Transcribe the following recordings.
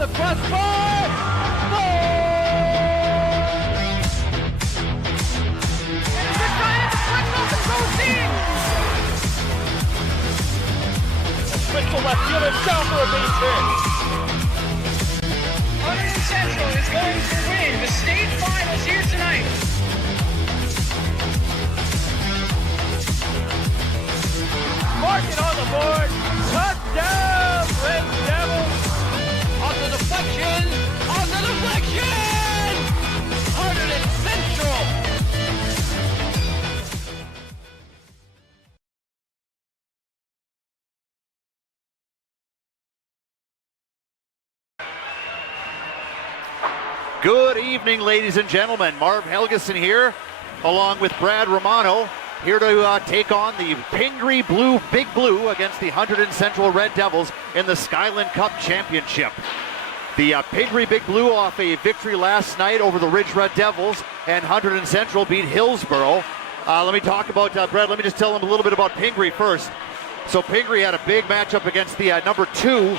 the crossbar. Goal! And the Giants flips up and goes in. Switch to left field and down for a base hit. Hunterdon Central is going to win the state finals here tonight. Mark it on the board. Touchdown, Red Devils. On the deflection. On the deflection. Hunterdon Central. Good evening, ladies and gentlemen. Marv Helgeson here, along with Brad Romano, here to take on the Pingry Big Blue against the Hunterdon Central Red Devils in the Skyland Cup Championship. The Pingry Big Blue off a victory last night over the Ridge Red Devils, and Hunterdon Central beat Hillsborough. Let me talk about, Brad, let me just tell them a little bit about Pingry first. So Pingry had a big matchup against the number 2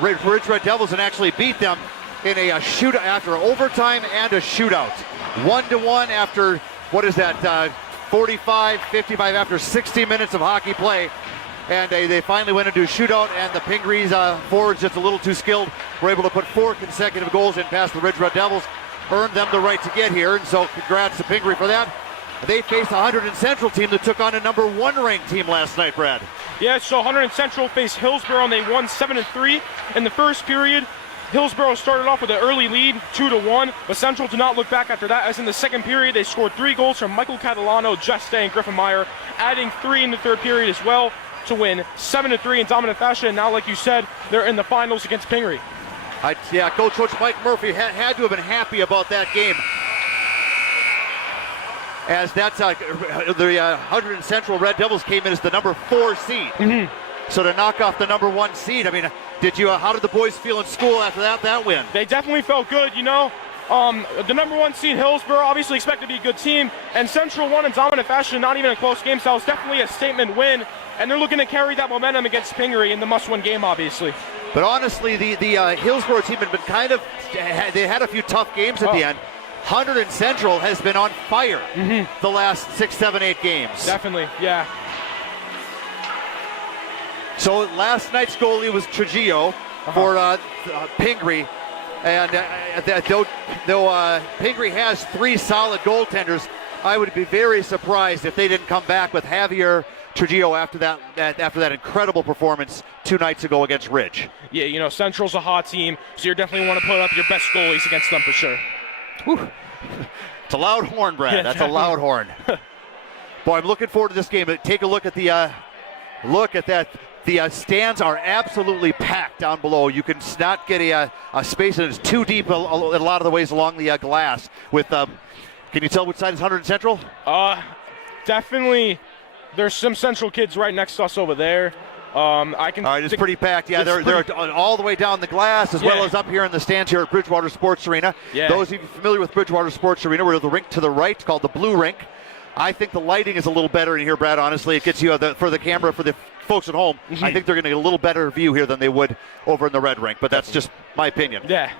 Ridge Red Devils and actually beat them in a shootout after overtime and a shootout. 1-1 after, 45, 55 after 60 minutes of hockey play. And they finally went into a shootout, and the Pingry's forwards, just a little too skilled, were able to put 4 consecutive goals in past the Ridge Red Devils, earned them the right to get here, and so congrats to Pingry for that. They faced a Hunterdon Central team that took on a number 1 ranked team last night, Brad. Yeah, so Hunterdon Central faced Hillsborough, and they won 7-3 in the first period. Hillsborough started off with an early lead, 2-1, but Central did not look back after that, as in the second period they scored 3 goals from Michael Catalano, Jeste, and Griffin Meyer, adding 3 in the third period as well to win 7-3 in dominant fashion. And now, like you said, they're in the finals against Pingry. Coach Mike Murphy had to have been happy about that game, as that's the Hunterdon Central Red Devils came in as the number 4 seed. Mm-hmm. So to knock off the number 1 seed, I mean, how did the boys feel in school after that win? They definitely felt good, you know. The number 1 seed, Hillsborough, obviously expected to be a good team, and Central won in dominant fashion, not even a close game, so it was definitely a statement win, and they're looking to carry that momentum against Pingry in the must-win game, obviously. But honestly, the Hillsborough team had been they had a few tough games at the end. Hunterdon Central has been on fire the last 6, 7, 8 games. Definitely, yeah. So last night's goalie was Trujillo for Pingry, and though Pingry has 3 solid goaltenders, I would be very surprised if they didn't come back with Javier Trujillo after that incredible performance 2 nights ago against Ridge. Yeah, you know, Central's a hot team, so you definitely want to put up your best goalies against them for sure. Whew. It's a loud horn, Brad. That's a loud horn. Boy, I'm looking forward to this game. Take a look at that. The stands are absolutely packed down below. You can not get a space, and it's too deep in a lot of the ways along the glass. Can you tell which side is Hunterdon Central? Definitely. There's some Central kids right next to us over there. All right, it's pretty packed. Yeah, they're all the way down the glass, as well as up here in the stands here at Bridgewater Sports Arena. Yeah. Those of you familiar with Bridgewater Sports Arena, we're the rink to the right, called the Blue Rink. I think the lighting is a little better in here, Brad, honestly. It gets you for the camera, for the folks at home, I think they're going to get a little better view here than they would over in the red rink, but that's just my opinion. Yeah.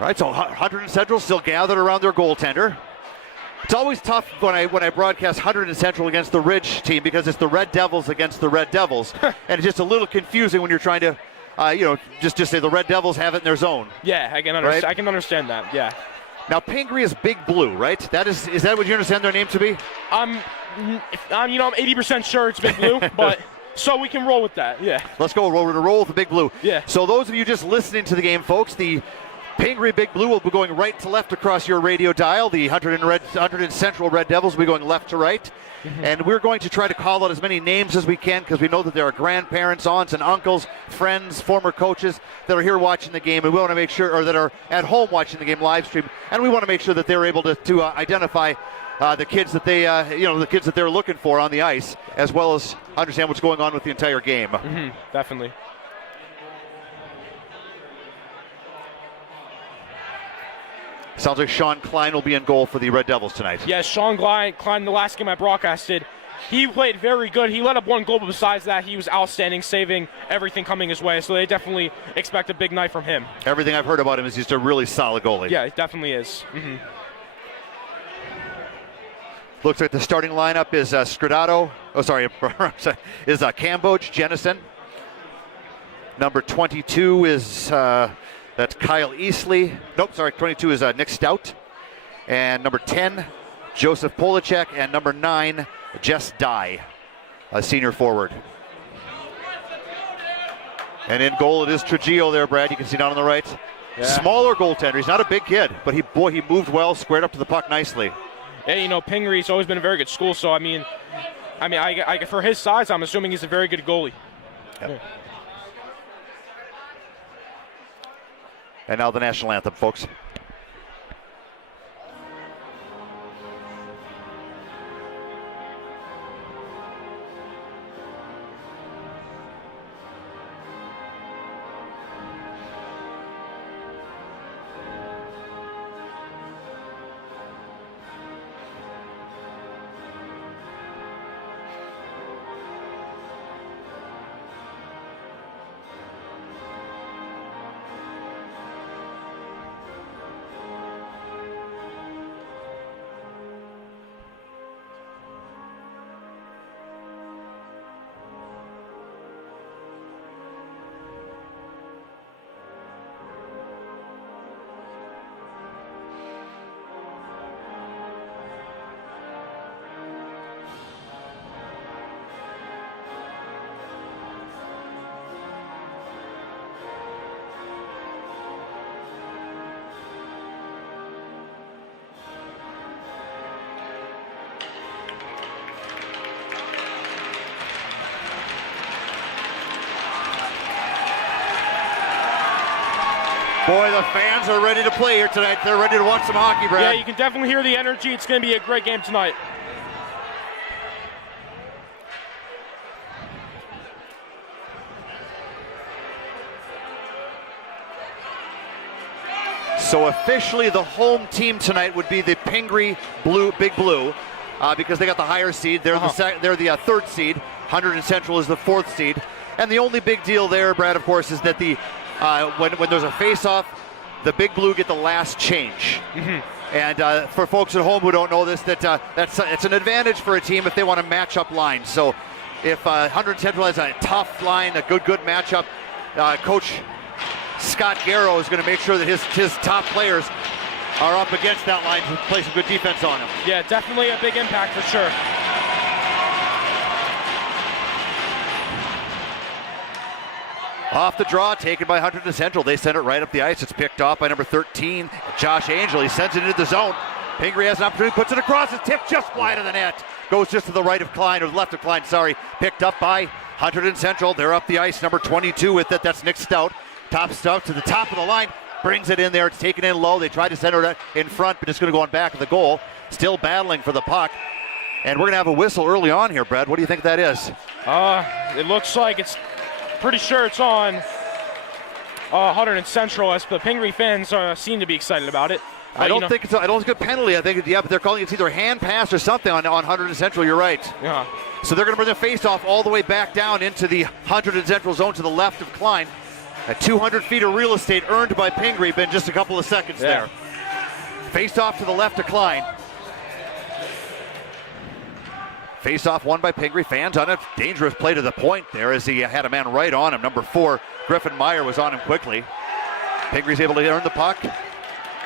All right, so Hunterdon Central still gathered around their goaltender. It's always tough when I broadcast Hunterdon Central against the Ridge team, because it's the Red Devils against the Red Devils, and it's just a little confusing when you're trying to, just say the Red Devils have it in their zone. Yeah, I can understand. Right? I can understand that. Yeah. Now Pingry is Big Blue, right? Is that what you understand their name to be? I'm 80% sure it's Big Blue, but so we can roll with that. Yeah. Let's go. We're going to roll with the Big Blue. Yeah. So those of you just listening to the game, folks, the Pingry Big Blue will be going right to left across your radio dial. The Hunterdon Central Red Devils will be going left to right. And we're going to try to call out as many names as we can, because we know that there are grandparents, aunts and uncles, friends, former coaches that are here watching the game, and we want to make sure, or that are at home watching the game live stream, and we want to make sure that they're able to identify the kids that they're looking for on the ice, as well as understand what's going on with the entire game. Definitely. Sounds like Sean Klein will be in goal for the Red Devils tonight. Yes, Sean Klein, the last game I broadcasted, he played very good. He let up one goal, but besides that, he was outstanding, saving everything coming his way. So they definitely expect a big night from him. Everything I've heard about him is he's a really solid goalie. Yeah, it definitely is. Looks like the starting lineup is Scudetto. Oh, sorry, is Cambodge, Jennison. Number 22 is that's Kyle Easley. Nope, sorry, 22 is Nick Stout. And number 10, Joseph Polacek. And number 9, Jess Dye, a senior forward. And in goal, it is Trujillo there, Brad. You can see down on the right. Yeah. Smaller goaltender. He's not a big kid, but he moved well, squared up to the puck nicely. Yeah, you know, Pingry's always been a very good school, so I for his size, I'm assuming he's a very good goalie. Yep. Yeah. And now the national anthem, folks. Boy, the fans are ready to play here tonight. They're ready to watch some hockey, Brad. Yeah, you can definitely hear the energy. It's going to be a great game tonight. So officially the home team tonight would be the Pingry Big Blue because they got the higher seed. They're the third seed. Hunterdon Central is the fourth seed. And the only big deal there, Brad, of course, is that the when there's a face-off, the Big Blue get the last change. And for folks at home who don't know this, it's an advantage for a team if they want to match up lines. So if Hunterdon Central has a tough line, a good matchup, Coach Scott Garrow is going to make sure that his top players are up against that line to play some good defense on them. Yeah, definitely a big impact for sure. Off the draw, taken by Hunterdon Central. They send it right up the ice. It's picked off by number 13, Josh Angel. He sends it into the zone. Pingry has an opportunity, puts it across. It's tipped just wide of the net. Goes just to the right of Klein, or the left of Klein, sorry. Picked up by Hunterdon Central. They're up the ice. Number 22 with it. That's Nick Stout. Top stuff to the top of the line. Brings it in there. It's taken in low. They tried to center it in front, but it's going to go on back of the goal. Still battling for the puck. And we're going to have a whistle early on here, Brad. What do you think that is? It looks like it's pretty sure it's on Hunterdon Central, as the Pingry fans seem to be excited about it. I don't think it's a penalty. I think but they're calling it's either a hand pass or something on Hunterdon Central. You're right. Yeah. So they're going to bring the face-off all the way back down into the Hunterdon Central zone to the left of Klein. At 200 feet of real estate earned by Pingry, been just a couple of seconds there. Face-off to the left of Klein. Face-off won by Pingry. Fans on it. Dangerous play to the point there as he had a man right on him. Number 4, Griffin Meyer, was on him quickly. Pingry's able to earn the puck.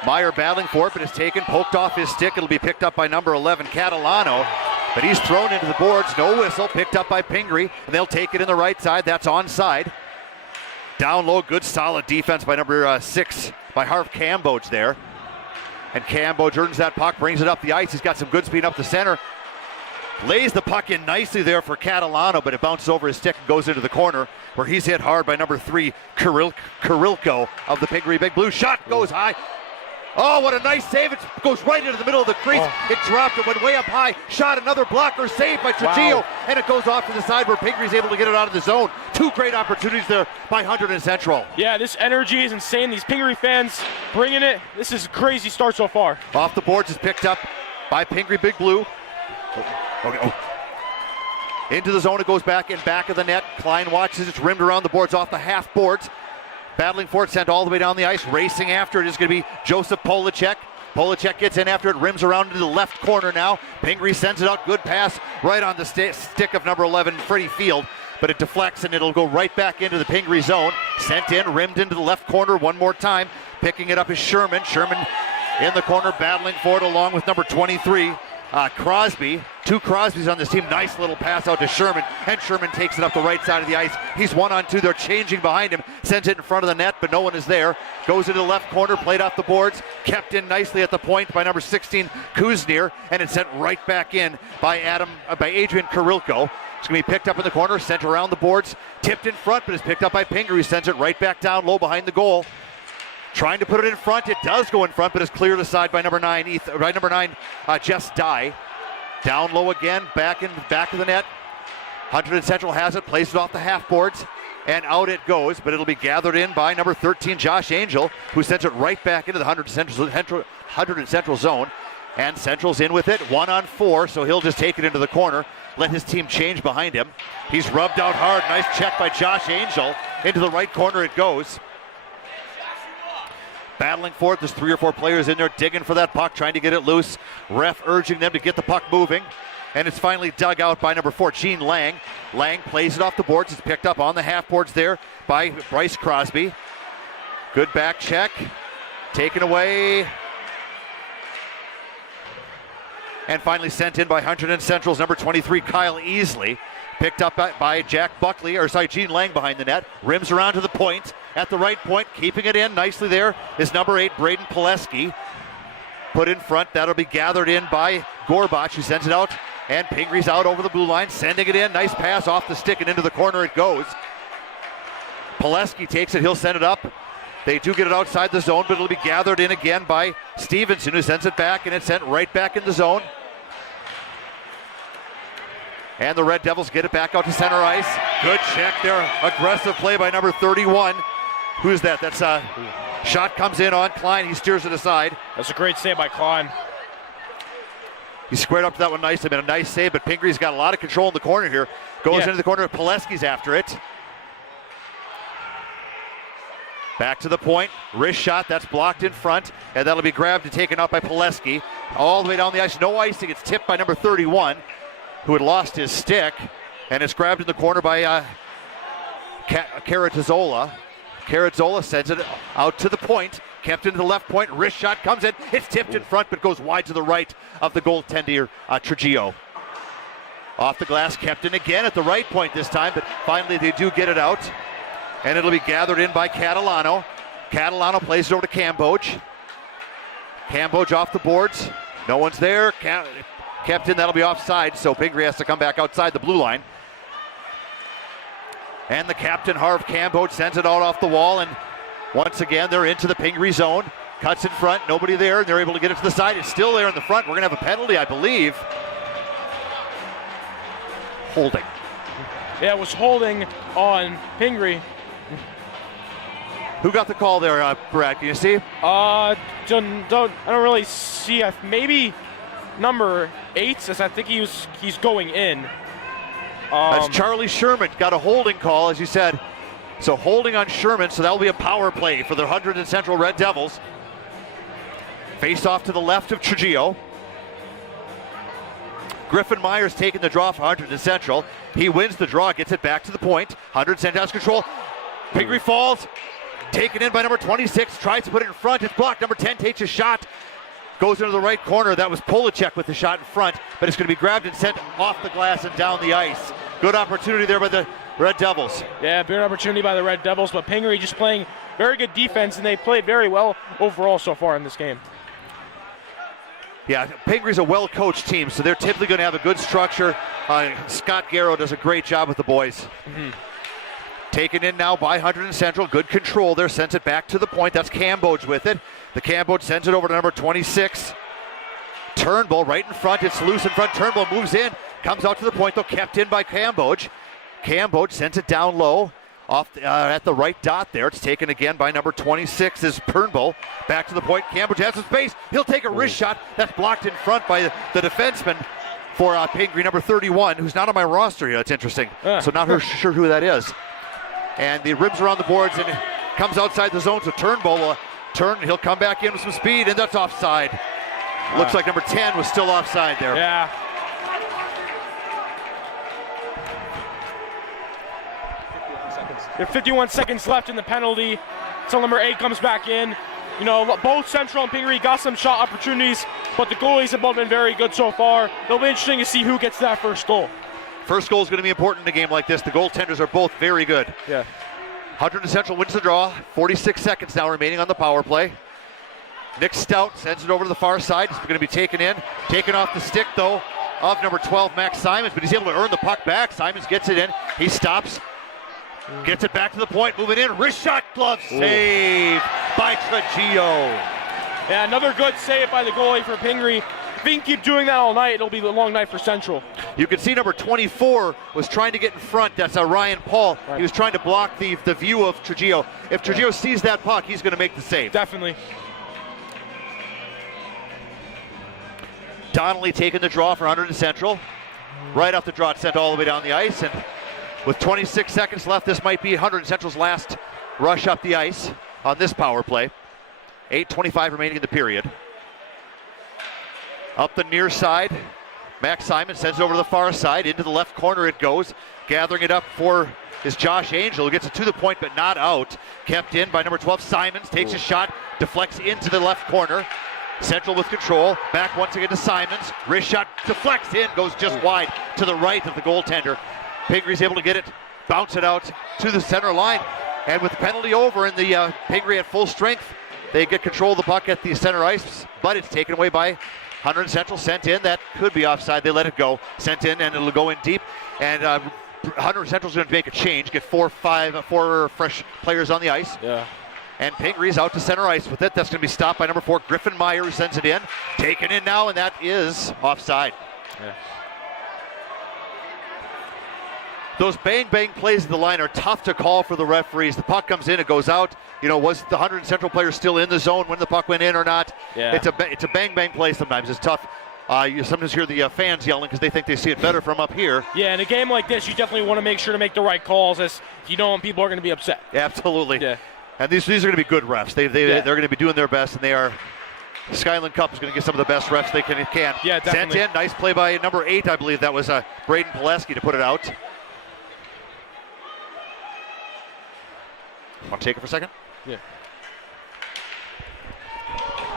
Meyer battling for it, but it's taken, poked off his stick. It'll be picked up by number 11, Catalano. But he's thrown into the boards. No whistle. Picked up by Pingry. And they'll take it in the right side. That's onside. Down low, good solid defense by number 6, by Harv Cambodge there. And Cambodge earns that puck, brings it up the ice. He's got some good speed up the center. Lays the puck in nicely there for Catalano, but it bounces over his stick and goes into the corner, where he's hit hard by number 3, Kirilko of the Pingry Big Blue. Shot goes high. Oh, what a nice save. It goes right into the middle of the crease. It dropped, it went way up high. Shot, another blocker, saved by Trujillo. Wow. And it goes off to the side where Pingry's able to get it out of the zone. 2 great opportunities there by Hunterdon Central. Yeah, this energy is insane. These Pingry fans bringing it. This is a crazy start so far. Off the boards is picked up by Pingry Big Blue. Into the zone, it goes back in back of the net. Klein watches, it's rimmed around the boards, off the half boards. Battling for it, sent all the way down the ice. Racing after it is going to be Joseph Polacek. Polacek gets in after it, rims around into the left corner now. Pingry sends it out, good pass right on the stick of number 11, Freddie Field. But it deflects and it'll go right back into the Pingry zone. Sent in, rimmed into the left corner one more time. Picking it up is Sherman. Sherman in the corner, battling for it along with number 23, Crosby. Two Crosbys on this team. Nice little pass out to Sherman, and Sherman takes it up the right side of the ice. He's 1-on-2. They're changing behind him. Sends it in front of the net, but no one is there. Goes into the left corner, played off the boards, kept in nicely at the point by number 16, Kuznier, and it's sent right back in by Adrian Kirilko. It's going to be picked up in the corner, sent around the boards, tipped in front, but is picked up by Pingry, who sends it right back down low behind the goal. Trying to put it in front. It does go in front, but is cleared aside by number 9, Jess Dye. Down low again, back in the back of the net. Hunterdon Central has it, plays it off the half boards, and out it goes, but it'll be gathered in by number 13, Josh Angel, who sends it right back into the Hunterdon Central zone. And Central's in with it, 1-on-4, so he'll just take it into the corner, let his team change behind him. He's rubbed out hard. Nice check by Josh Angel. Into the right corner it goes. Battling for it. There's 3 or 4 players in there digging for that puck, trying to get it loose. Ref urging them to get the puck moving. And it's finally dug out by number 4, Gene Lang. Lang plays it off the boards. It's picked up on the half boards there by Bryce Crosby. Good back check. Taken away. And finally sent in by Hunterdon Central's number 23, Kyle Easley. Picked up by Gene Lang behind the net. Rims around to the point. At the right point, keeping it in nicely there is number 8, Braden Pileski. Put in front, that'll be gathered in by Gorbach, who sends it out. And Pingry's out over the blue line, sending it in. Nice pass off the stick and into the corner it goes. Pileski takes it, he'll send it up. They do get it outside the zone, but it'll be gathered in again by Stevenson, who sends it back, and it's sent right back in the zone. And the Red Devils get it back out to center ice. Good check there. Aggressive play by number 31. Who's that? That's a shot comes in on Klein. He steers it aside. That's a great save by Klein. He squared up to that one nicely. Made a nice save, but Pingry's got a lot of control in the corner here. Goes into the corner. Pileski's after it. Back to the point. Wrist shot. That's blocked in front. And that'll be grabbed and taken out by Pileski. All the way down the ice. No icing. It's tipped by number 31, who had lost his stick. And it's grabbed in the corner by Caratazola. Caratazola sends it out to the point. Kept into the left point. Wrist shot comes in. It's tipped in front, but goes wide to the right of the goaltender, Trujillo. Off the glass, kept in again at the right point this time, but finally they do get it out. And it'll be gathered in by Catalano. Catalano plays it over to Cambodge. Cambodge off the boards. No one's there. Kept in, that'll be offside, so Pingry has to come back outside the blue line. And the captain, Harv Cambodge, sends it out off the wall, and once again they're into the Pingry zone. Cuts in front, nobody there, and they're able to get it to the side. It's still there in the front. We're going to have a penalty, I believe. Holding. Yeah, it was holding on Pingry. Who got the call there, Brad? Can you see? I don't really see. Maybe number 8, as I think he's going in. That's Charlie Sherman. Got a holding call, as you said. So holding on Sherman, so that'll be a power play for the Hunterdon Central Red Devils. Face off to the left of Trujillo. Griffin Myers taking the draw for Hunterdon Central. He wins the draw, gets it back to the point. Hunterdon Central has control. Pingry falls. Taken in by number 26. Tries to put it in front. It's blocked. Number 10 takes a shot. Goes into the right corner. That was Polacek with the shot in front, but it's going to be grabbed and sent off the glass and down the ice. Good opportunity there by the Red Devils. Yeah, big opportunity by the Red Devils, but Pingry just playing very good defense, and they played very well overall so far in this game. Yeah, Pingry's a well-coached team, so they're typically going to have a good structure. Scott Garrow does a great job with the boys. Mm-hmm. Taken in now by Hunterdon Central. Good control there. Sends it back to the point. That's Cambodge with it. The Cambodge sends it over to number 26. Turnbull right in front. It's loose in front. Turnbull moves in. Comes out to the point, though. Kept in by Cambodge. Cambodge sends it down low. Off at the right dot there. It's taken again by number 26 is Turnbull. Back to the point. Cambodge has some space. He'll take a wrist shot. That's blocked in front by the defenseman for Pingry, number 31, who's not on my roster here. That's interesting. So not sure who that is. And the rims are on the boards and comes outside the zone, so Turnbull will turn. He'll come back in with some speed, and that's offside. Looks like number 10 was still offside there. Yeah. There's 51 seconds left in the penalty until number 8 comes back in. You know, both Central and Pingry got some shot opportunities, but the goalies have both been very good so far. It'll be interesting to see who gets that first goal. First goal is going to be important in a game like this. The goaltenders are both very good. Yeah. Hunterdon Central wins the draw. 46 seconds now remaining on the power play. Nick Stout sends it over to the far side. It's going to be taken in. Taken off the stick, though, of number 12, Max Simons, but he's able to earn the puck back. Simons gets it in. He stops. Gets it back to the point, moving in. Wrist shot, glove save by Trujillo. Yeah, another good save by the goalie for Pingry. If he can keep doing that all night, it'll be a long night for Central. You can see number 24 was trying to get in front. That's Ryan Paul. Right. He was trying to block the view of Trujillo. If Trujillo sees that puck, he's going to make the save. Definitely. Donnelly taking the draw for Hunterdon Central. Right off the draw, it's sent all the way down the ice. And with 26 seconds left, this might be Hunterdon Central's last rush up the ice on this power play. 8:25 remaining in the period. Up the near side, Max Simon sends it over to the far side. Into the left corner it goes. Gathering it up for is Josh Angel, who gets it to the point but not out. Kept in by number 12, Simons. Takes a shot, deflects into the left corner. Central with control. Back once again to Simons. Wrist shot deflects in, goes just wide to the right of the goaltender. Pingry's able to get it, bounce it out to the center line. And with the penalty over and the Pingry at full strength, they get control of the puck at the center ice, but it's taken away by Hunterdon Central. Sent in, that could be offside. They let it go. Sent in, and it'll go in deep. And Hunterdon Central's going to make a change, get four fresh players on the ice. Yeah. And Pingry's out to center ice with it. That's going to be stopped by number 4, Griffin Meyer, who sends it in. Taken in now, and that is offside. Yeah. Those bang-bang plays at the line are tough to call for the referees. The puck comes in, it goes out. You know, was the Hunterdon Central player still in the zone when the puck went in or not? Yeah. It's a bang-bang play sometimes. It's tough. You sometimes hear the fans yelling because they think they see it better from up here. Yeah, in a game like this, you definitely want to make sure to make the right calls, as you know people are going to be upset. Absolutely. Yeah. And these are going to be good refs. They're going to be doing their best, and they are. Skyland Cup is going to get some of the best refs they can. Yeah, definitely. Sent in, nice play by number 8, I believe that was Braden Pileski to put it out. Want to take it for a second? Yeah.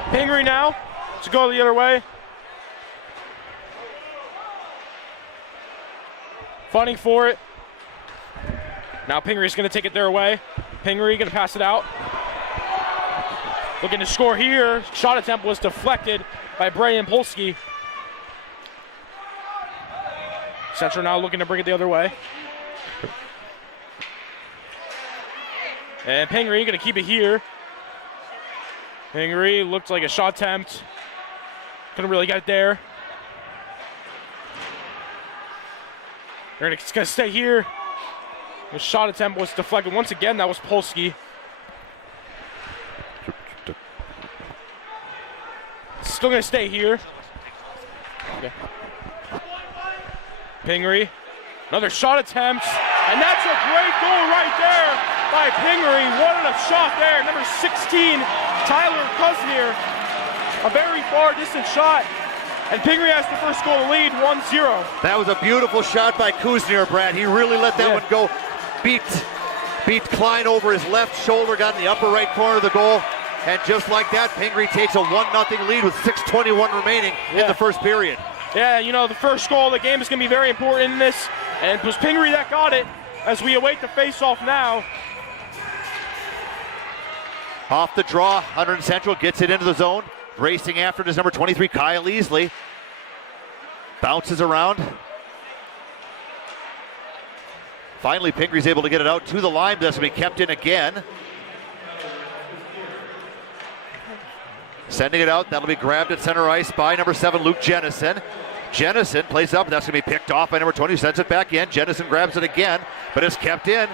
Pingry now to go the other way. Fighting for it. Now Pingry's going to take it their way. Pingry going to pass it out. Looking to score here. Shot attempt was deflected by Brian Polsky. Central now looking to bring it the other way. And Pingry going to keep it here. Pingry looked like a shot attempt. Couldn't really get it there. They're going to stay here. The shot attempt was deflected. Once again, that was Polsky. Still going to stay here. Okay. Pingry. Another shot attempt. And that's a great goal right there by Pingry. What a shot there. Number 16, Tyler Kuznier. A very far distance shot. And Pingry has the first goal to lead, 1-0. That was a beautiful shot by Kuznier, Brad. He really let that one go. Beat Klein over his left shoulder, got in the upper right corner of the goal. And just like that, Pingry takes a 1-0 lead with 6:21 remaining in the first period. Yeah, you know, the first goal of the game is going to be very important in this. And it was Pingry that got it as we await the face-off now. Off the draw, Hunterdon Central gets it into the zone. Racing after it is number 23, Kyle Easley. Bounces around. Finally, Pingry's able to get it out to the line. That's going to be kept in again. Sending it out. That'll be grabbed at center ice by number 7, Luke Jennison. Jennison plays up. That's going to be picked off by number 20. Sends it back in. Jennison grabs it again, but it's kept in.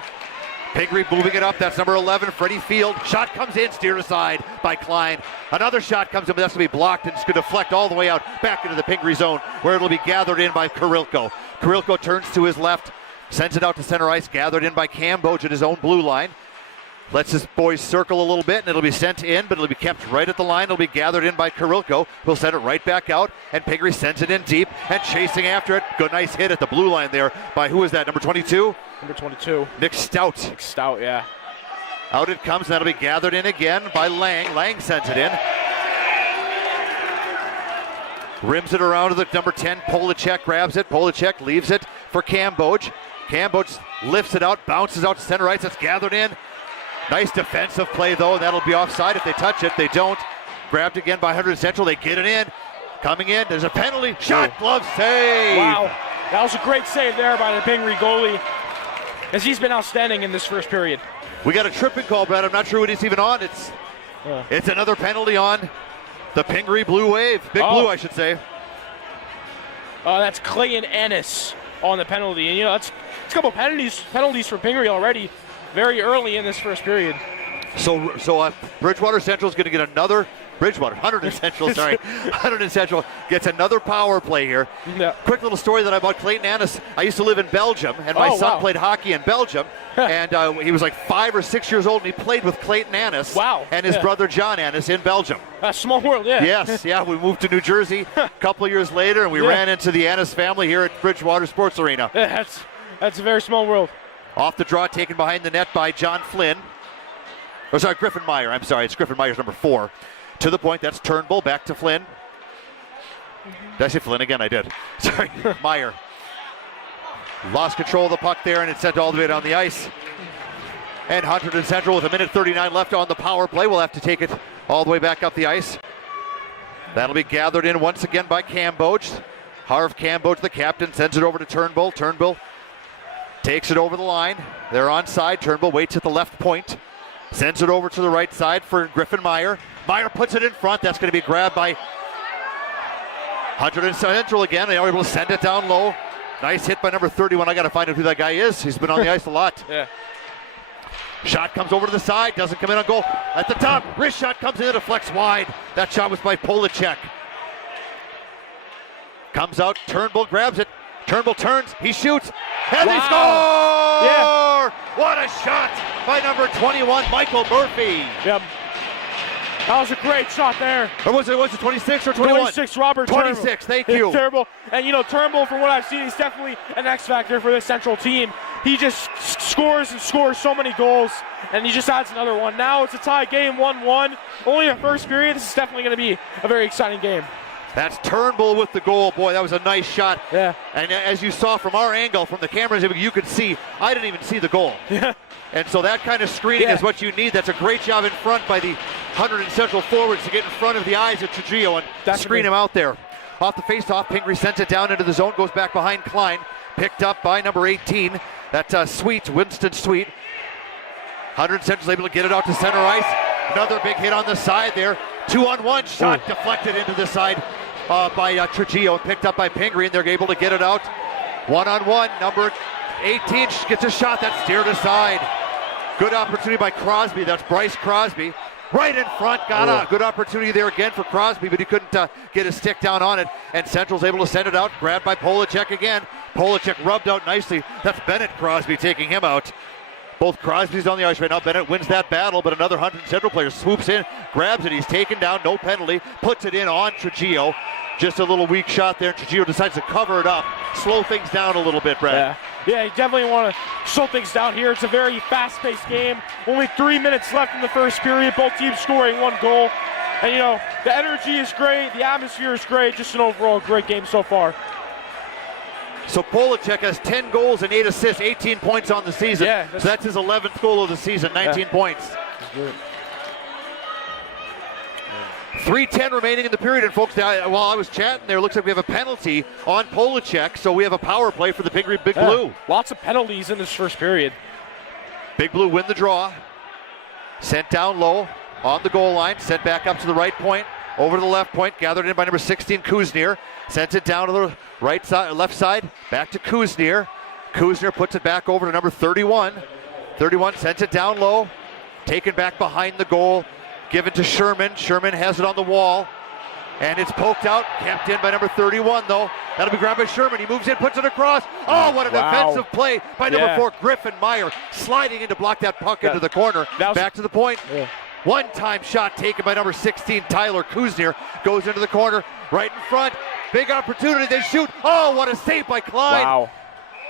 Pingry moving it up. That's number 11, Freddie Field. Shot comes in, steered aside by Klein. Another shot comes in, but that's going to be blocked, and it's going to deflect all the way out back into the Pingry zone, where it'll be gathered in by Kirilko. Kirilko turns to his left, sends it out to center ice, gathered in by Cam Boge at his own blue line. Lets his boys circle a little bit, and it'll be sent in, but it'll be kept right at the line. It'll be gathered in by Kirilko. He'll send it right back out, and Pingry sends it in deep and chasing after it. Good, nice hit at the blue line there by, who is that, number 22? Number 22. Nick Stout. Nick Stout, yeah. Out it comes, and that'll be gathered in again by Lang. Lang sends it in. Rims it around to the number 10. Polacek grabs it. Polacek leaves it for Cam Boge. Cam Boge lifts it out, bounces out to center ice. It's gathered in. Nice defensive play, though, and that'll be offside if they touch it. They don't. Grabbed again by Hunterdon Central. They get it in. Coming in. There's a penalty. Shot, glove save. Wow. That was a great save there by the Pingry goalie, as he's been outstanding in this first period. We got a tripping call, Brad. I'm not sure what he's even on. It's another penalty on the Pingry Blue Wave. Big Blue, I should say. That's Clayton Ennis on the penalty. And, that's a couple penalties for Pingry already very early in this first period. So Bridgewater Central is going to get another. Hunterdon Central, sorry. Hunterdon Central gets another power play here. Yeah. Quick little story that I about Clayton Ennis. I used to live in Belgium, and my son played hockey in Belgium. And he was like 5 or 6 years old, and he played with Clayton Ennis and his brother John Ennis in Belgium. Small world, yeah. Yes, yeah. We moved to New Jersey a couple of years later, and we ran into the Ennis family here at Bridgewater Sports Arena. Yeah, that's a very small world. Off the draw, taken behind the net by John Flynn. Oh, sorry, Griffin Meyer. I'm sorry, it's Griffin Meyer's number 4. To the point, that's Turnbull, back to Flynn. Did I say Flynn again? I did. Sorry, Meyer. Lost control of the puck there, and it's sent all the way down the ice. And Hunterdon Central with 1:39 left on the power play. We'll have to take it all the way back up the ice. That'll be gathered in once again by Cam Boge. Harv Cam Boge, the captain, sends it over to Turnbull. Turnbull takes it over the line. They're onside. Turnbull waits at the left point. Sends it over to the right side for Griffin Meyer. Meyer puts it in front. That's going to be grabbed by Hunterdon Central again. They are able to send it down low. Nice hit by number 31. I got to find out who that guy is. He's been on the ice a lot. Yeah. Shot comes over to the side. Doesn't come in on goal. At the top, wrist shot comes in. It deflects wide. That shot was by Polacek. Comes out. Turnbull grabs it. Turnbull turns. He shoots. And they score! Yeah. What a shot by number 21, Michael Murphy. Yep. That was a great shot there. Or was it 26 or 21? 26, Robert 26, Turnbull. Thank you. Terrible. And, Turnbull, from what I've seen, he's definitely an X factor for this Central team. He just scores and scores so many goals, and he just adds another one. Now it's a tie game, 1-1. Only the first period. This is definitely going to be a very exciting game. That's Turnbull with the goal. Boy, that was a nice shot. Yeah. And as you saw from our angle, from the cameras, you could see, I didn't even see the goal. Yeah. And so that kind of screening is what you need. That's a great job in front by the Hunterdon Central forwards to get in front of the eyes of Trujillo and screen him out there. Off the faceoff, Pingry sends it down into the zone, goes back behind Klein. Picked up by number 18. That's Sweet, Winston Sweet. Hunterdon Central's able to get it out to center ice. Another big hit on the side there. 2-on-1 shot deflected into the side by Trujillo, picked up by Pingry, and they're able to get it out. 1-on-1, number 18 gets a shot that's steered aside. Good opportunity by Crosby. That's Bryce Crosby. Right in front, got a good opportunity there again for Crosby, but he couldn't get his stick down on it. And Central's able to send it out, grabbed by Polacek again. Polacek rubbed out nicely. That's Bennett Crosby taking him out. Both Crosby's on the ice right now. Bennett wins that battle, but another Hunterdon Central player swoops in, grabs it. He's taken down, no penalty, puts it in on Trujillo. Just a little weak shot there. Trujillo decides to cover it up, slow things down a little bit, Brad. Yeah, you definitely want to slow things down here. It's a very fast-paced game. Only 3 minutes left in the first period. Both teams scoring 1 goal. And, the energy is great. The atmosphere is great. Just an overall great game so far. So Polacek has 10 goals and 8 assists, 18 points on the season. Yeah, so that's his 11th goal of the season, 19 points. 3:10 remaining in the period, and folks, while I was chatting there, looks like we have a penalty on Polacek, so we have a power play for the Pingry Big Blue. Lots of penalties in this first period. Big Blue win the draw. Sent down low on the goal line, sent back up to the right point, over to the left point, gathered in by number 16, Kuznier. Sends it down to the right side, left side, back to Kuznier. Kuznier puts it back over to number 31. 31 sends it down low. Taken back behind the goal. Given to Sherman. Sherman has it on the wall. And it's poked out. Kept in by number 31, though. That'll be grabbed by Sherman. He moves in, puts it across. Oh, what a defensive play by number 4, Griffin Meyer. Sliding in to block that puck into the corner. Back to the point. One-time shot taken by number 16, Tyler Kuznier. Goes into the corner. Right in front. Big opportunity. They shoot. Oh, what a save by Klein. Wow.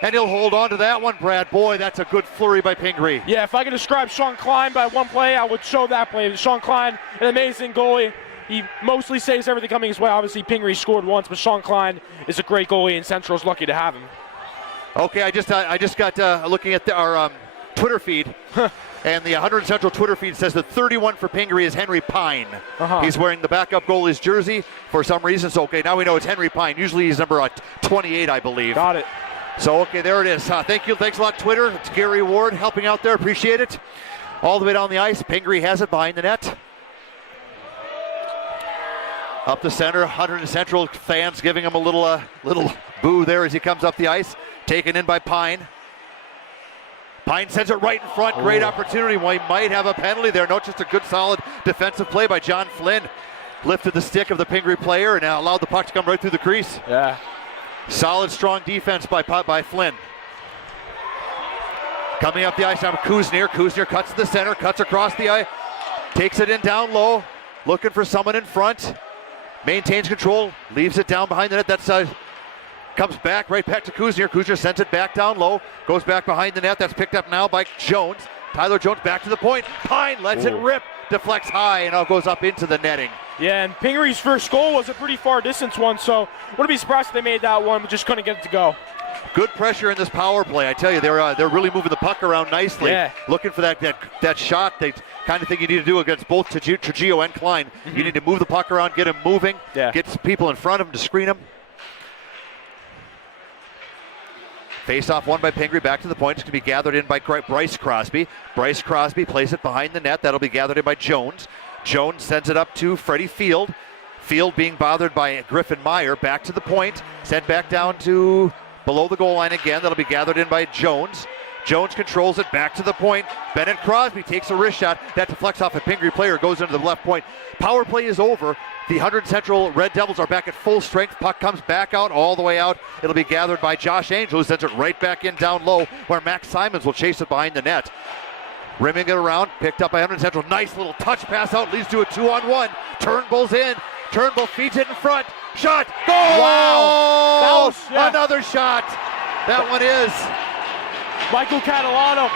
And he'll hold on to that one, Brad. Boy, that's a good flurry by Pingry. Yeah, if I could describe Sean Klein by one play, I would show that play. Sean Klein, an amazing goalie. He mostly saves everything coming his way. Obviously, Pingry scored once, but Sean Klein is a great goalie, and Central's lucky to have him. Okay, I just got looking at our Twitter feed, and the 100 Central Twitter feed says that 31 for Pingry is Henry Pine. He's wearing the backup goalie's jersey for some reason. So, okay, now we know it's Henry Pine. Usually he's number 28, I believe. Got it. So, okay, there it is. Thank you. Thanks a lot, Twitter. It's Gary Ward helping out there. Appreciate it. All the way down the ice. Pingry has it behind the net. Up the center, 100 Central fans giving him a little boo there as he comes up the ice. Taken in by Pine. Pine sends it right in front. Great opportunity. We might have a penalty there. No, just a good, solid defensive play by John Flynn. Lifted the stick of the Pingry player and now allowed the puck to come right through the crease. Yeah. Solid, strong defense by Flynn. Coming up the ice now, Kuznier. Kuznier cuts to the center, cuts across the ice, takes it in down low, looking for someone in front. Maintains control, leaves it down behind the net. That's comes back right back to Kuznier. Kuznier sends it back down low, goes back behind the net. That's picked up now by Jones. Tyler Jones back to the point. Pine lets it rip, deflects high, and now goes up into the netting. Yeah, and Pingry's first goal was a pretty far distance one, so wouldn't be surprised if they made that one, but just couldn't get it to go. Good pressure in this power play. I tell you, they're really moving the puck around nicely. Yeah. Looking for that shot. They kind of thing you need to do against both Trujillo and Klein. You need to move the puck around, get him moving, get some people in front of him to screen him. Face off won by Pingry, back to the point. It's going to be gathered in by Bryce Crosby. Bryce Crosby plays it behind the net. That'll be gathered in by Jones. Jones sends it up to Freddie Field. Field being bothered by Griffin Meyer. Back to the point. Sent back down to below the goal line again. That'll be gathered in by Jones. Jones controls it back to the point. Bennett Crosby takes a wrist shot. That deflects off a Pingry player, goes into the left point. Power play is over. The 100 Central Red Devils are back at full strength. Puck comes back out, all the way out. It'll be gathered by Josh Angel, who sends it right back in down low, where Max Simons will chase it behind the net. Rimming it around, picked up by 100 Central. Nice little touch pass out, leads to a 2-on-1. Turnbull's in. Turnbull feeds it in front. Shot. Goal! Wow. Another shot. That one is. Michael Catalano.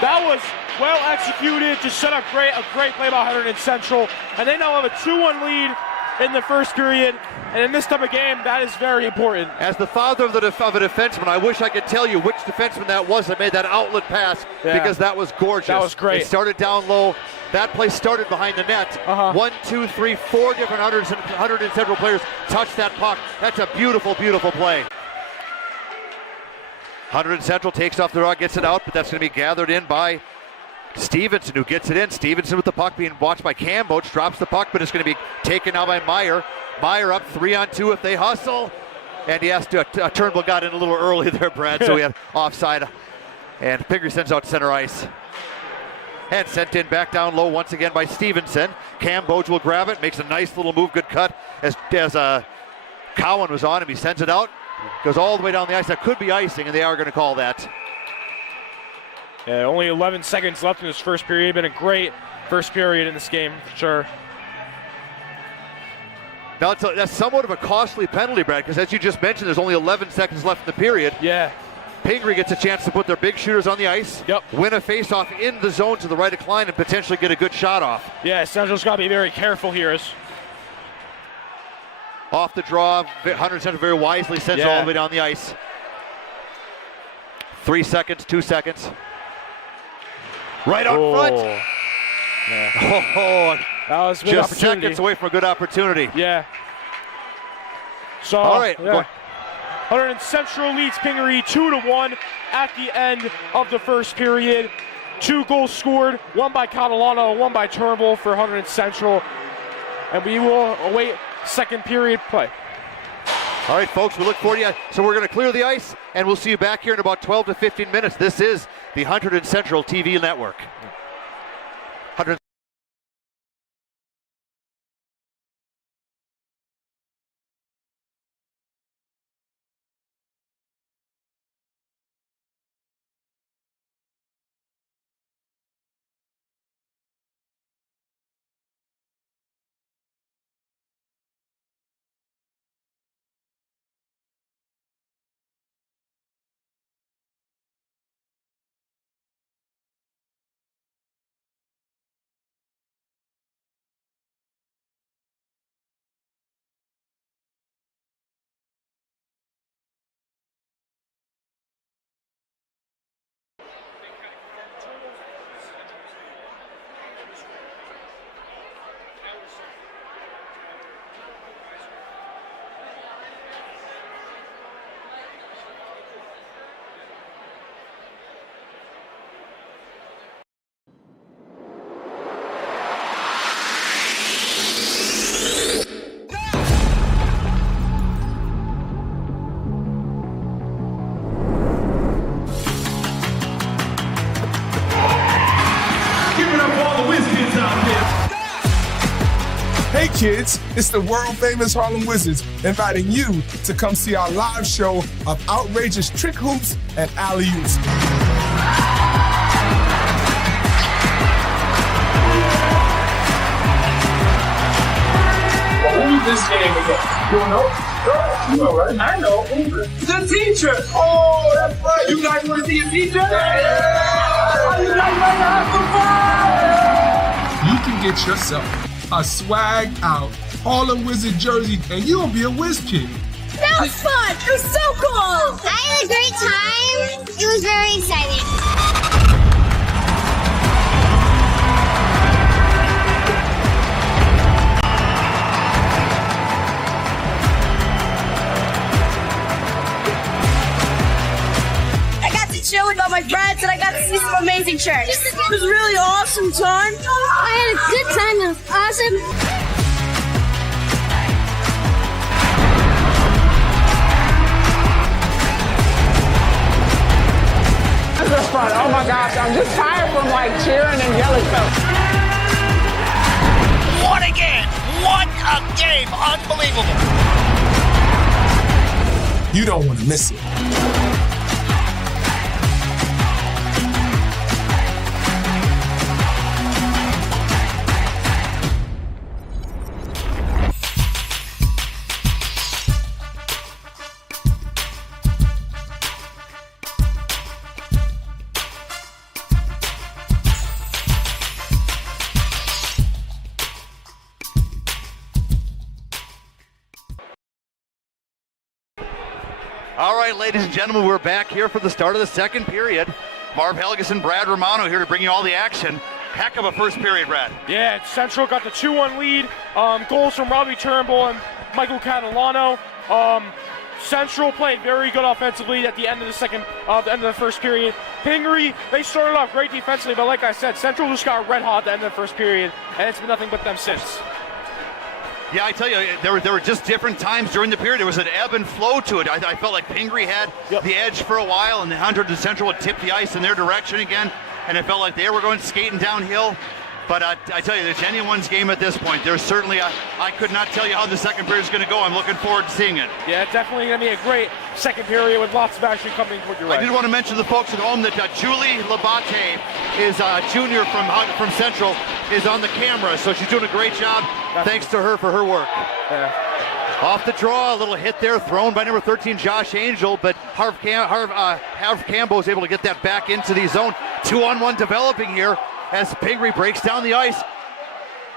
That was well executed. Just set up a great play by Hunterdon Central. And they now have a 2-1 lead in the first period. And in this type of game, that is very important. As the father of a defenseman, I wish I could tell you which defenseman that was that made that outlet pass, because that was gorgeous. That was great. It started down low. That play started behind the net. 1, 2, 3, 4 different Hunterdon Central players touched that puck. That's a beautiful, beautiful play. Hunterdon Central takes off the draw, gets it out, but that's going to be gathered in by Stevenson, who gets it in. Stevenson with the puck being watched by Camboach, drops the puck, but it's going to be taken now by Meyer. Meyer up 3-on-2 if they hustle. And he has to, Turnbull got in a little early there, Brad, so we had offside. And Pingry sends out center ice. And sent in back down low once again by Stevenson. Camboach will grab it, makes a nice little move, good cut as Cowan was on him. He sends it out, goes all the way down the ice. That could be icing, and they are going to call that. Yeah, only 11 seconds left in this first period. Been a great first period in this game, for sure. Now, that's somewhat of a costly penalty, Brad, because as you just mentioned, there's only 11 seconds left in the period. Yeah. Pingry gets a chance to put their big shooters on the ice, win a face-off in the zone to the right of Klein, and potentially get a good shot off. Yeah, Central's got to be very careful here. Off the draw, 100 Central very wisely sends it all the way down the ice. 3 seconds, 2 seconds. Right out front. Yeah. That was a good just opportunity. Seconds away from a good opportunity. Yeah. So, all right. Hunterdon Central leads Pingry 2-1 at the end of the first period. 2 goals scored, one by Catalano, one by Turnbull for Hunterdon Central. And we will await second period play. All right, folks, we look forward to you. So we're going to clear the ice, and we'll see you back here in about 12 to 15 minutes. This is the Hunterdon Central TV network. Hunterdon Hey kids, it's the world famous Harlem Wizards inviting you to come see our live show of outrageous trick hoops and alley-oops. Who's this game again? You don't know? You know, right? I know. The teacher. Oh, that's right. You guys want to see your teacher? Yeah! You guys want to have some fun? You can get yourself a swag out Harlem Wizard jersey and you'll be a whiz kid. That was fun. It was so cool. I had a great time. It was very exciting. Chill with all my friends and I got to see some amazing shirts. It was really awesome time. I had a good time. It was awesome. This was fun. Oh my gosh, I'm just tired from like cheering and yelling stuff. What a game! What a game! Unbelievable! You don't want to miss it. All right, ladies and gentlemen, we're back here for the start of the second period. Marv Helgeson, Brad Romano here to bring you all the action. Heck of a first period, Brad. Yeah, Central got the 2-1 lead. Goals from Robbie Turnbull and Michael Catalano. Central played very good offensively at the end of the first period. Pingry, they started off great defensively, but like I said, Central just got red hot at the end of the first period, and it's been nothing but them since. Yeah, I tell you, there were just different times during the period. There was an ebb and flow to it. I felt like Pingry had the edge for a while, and the Hunterdon Central would tip the ice in their direction again, and it felt like they were going skating downhill. But I tell you, it's anyone's game at this point. There's certainly I could not tell you how the second period is going to go. I'm looking forward to seeing it. Yeah, definitely going to be a great second period with lots of action coming toward your right. I did want to mention to the folks at home that Julie Labate is a junior from Central, is on the camera, so she's doing a great job. Thanks to her for her work. Yeah. Off the draw, a little hit there, thrown by number 13, Josh Angel, but Harv Cambo is able to get that back into the zone. 2-on-1 developing here as Pingry breaks down the ice.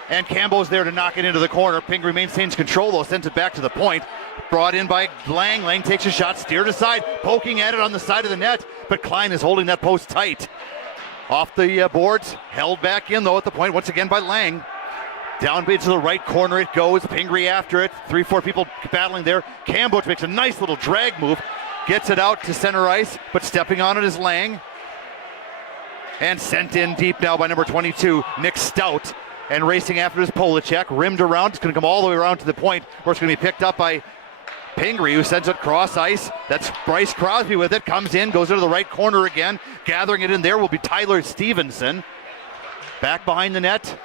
And Cambo's there to knock it into the corner. Pingry maintains control, though, sends it back to the point. Brought in by Lang. Lang takes a shot, steered aside, poking at it on the side of the net, but Klein is holding that post tight. Off the boards, held back in, though, at the point, once again by Lang. Downbeat to the right corner it goes. Pingry after it. 3-4 people battling there. Cambo makes a nice little drag move. Gets it out to center ice, but stepping on it is Lang. And sent in deep now by number 22, Nick Stout. And racing after his Polacek. Rimmed around. It's going to come all the way around to the point where it's going to be picked up by Pingry, who sends it cross ice. That's Bryce Crosby with it. Comes in, goes into the right corner again. Gathering it in there will be Tyler Stevenson. Back behind the net.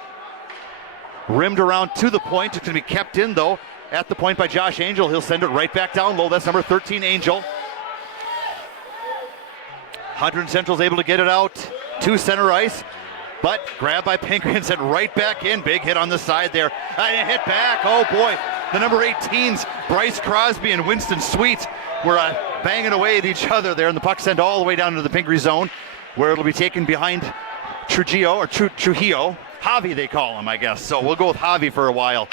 Rimmed around to the point. It's going to be kept in, though, at the point by Josh Angel. He'll send it right back down low. That's number 13, Angel. Hunterdon Central's able to get it out to center ice, but grabbed by Pingry and sent right back in. Big hit on the side there. And a hit back. Oh, boy. The number 18s, Bryce Crosby and Winston Sweet, were banging away at each other there, and the puck sent all the way down to the Pingry zone, where it'll be taken behind Trujillo. Javi, they call him, I guess. So we'll go with Javi for a while,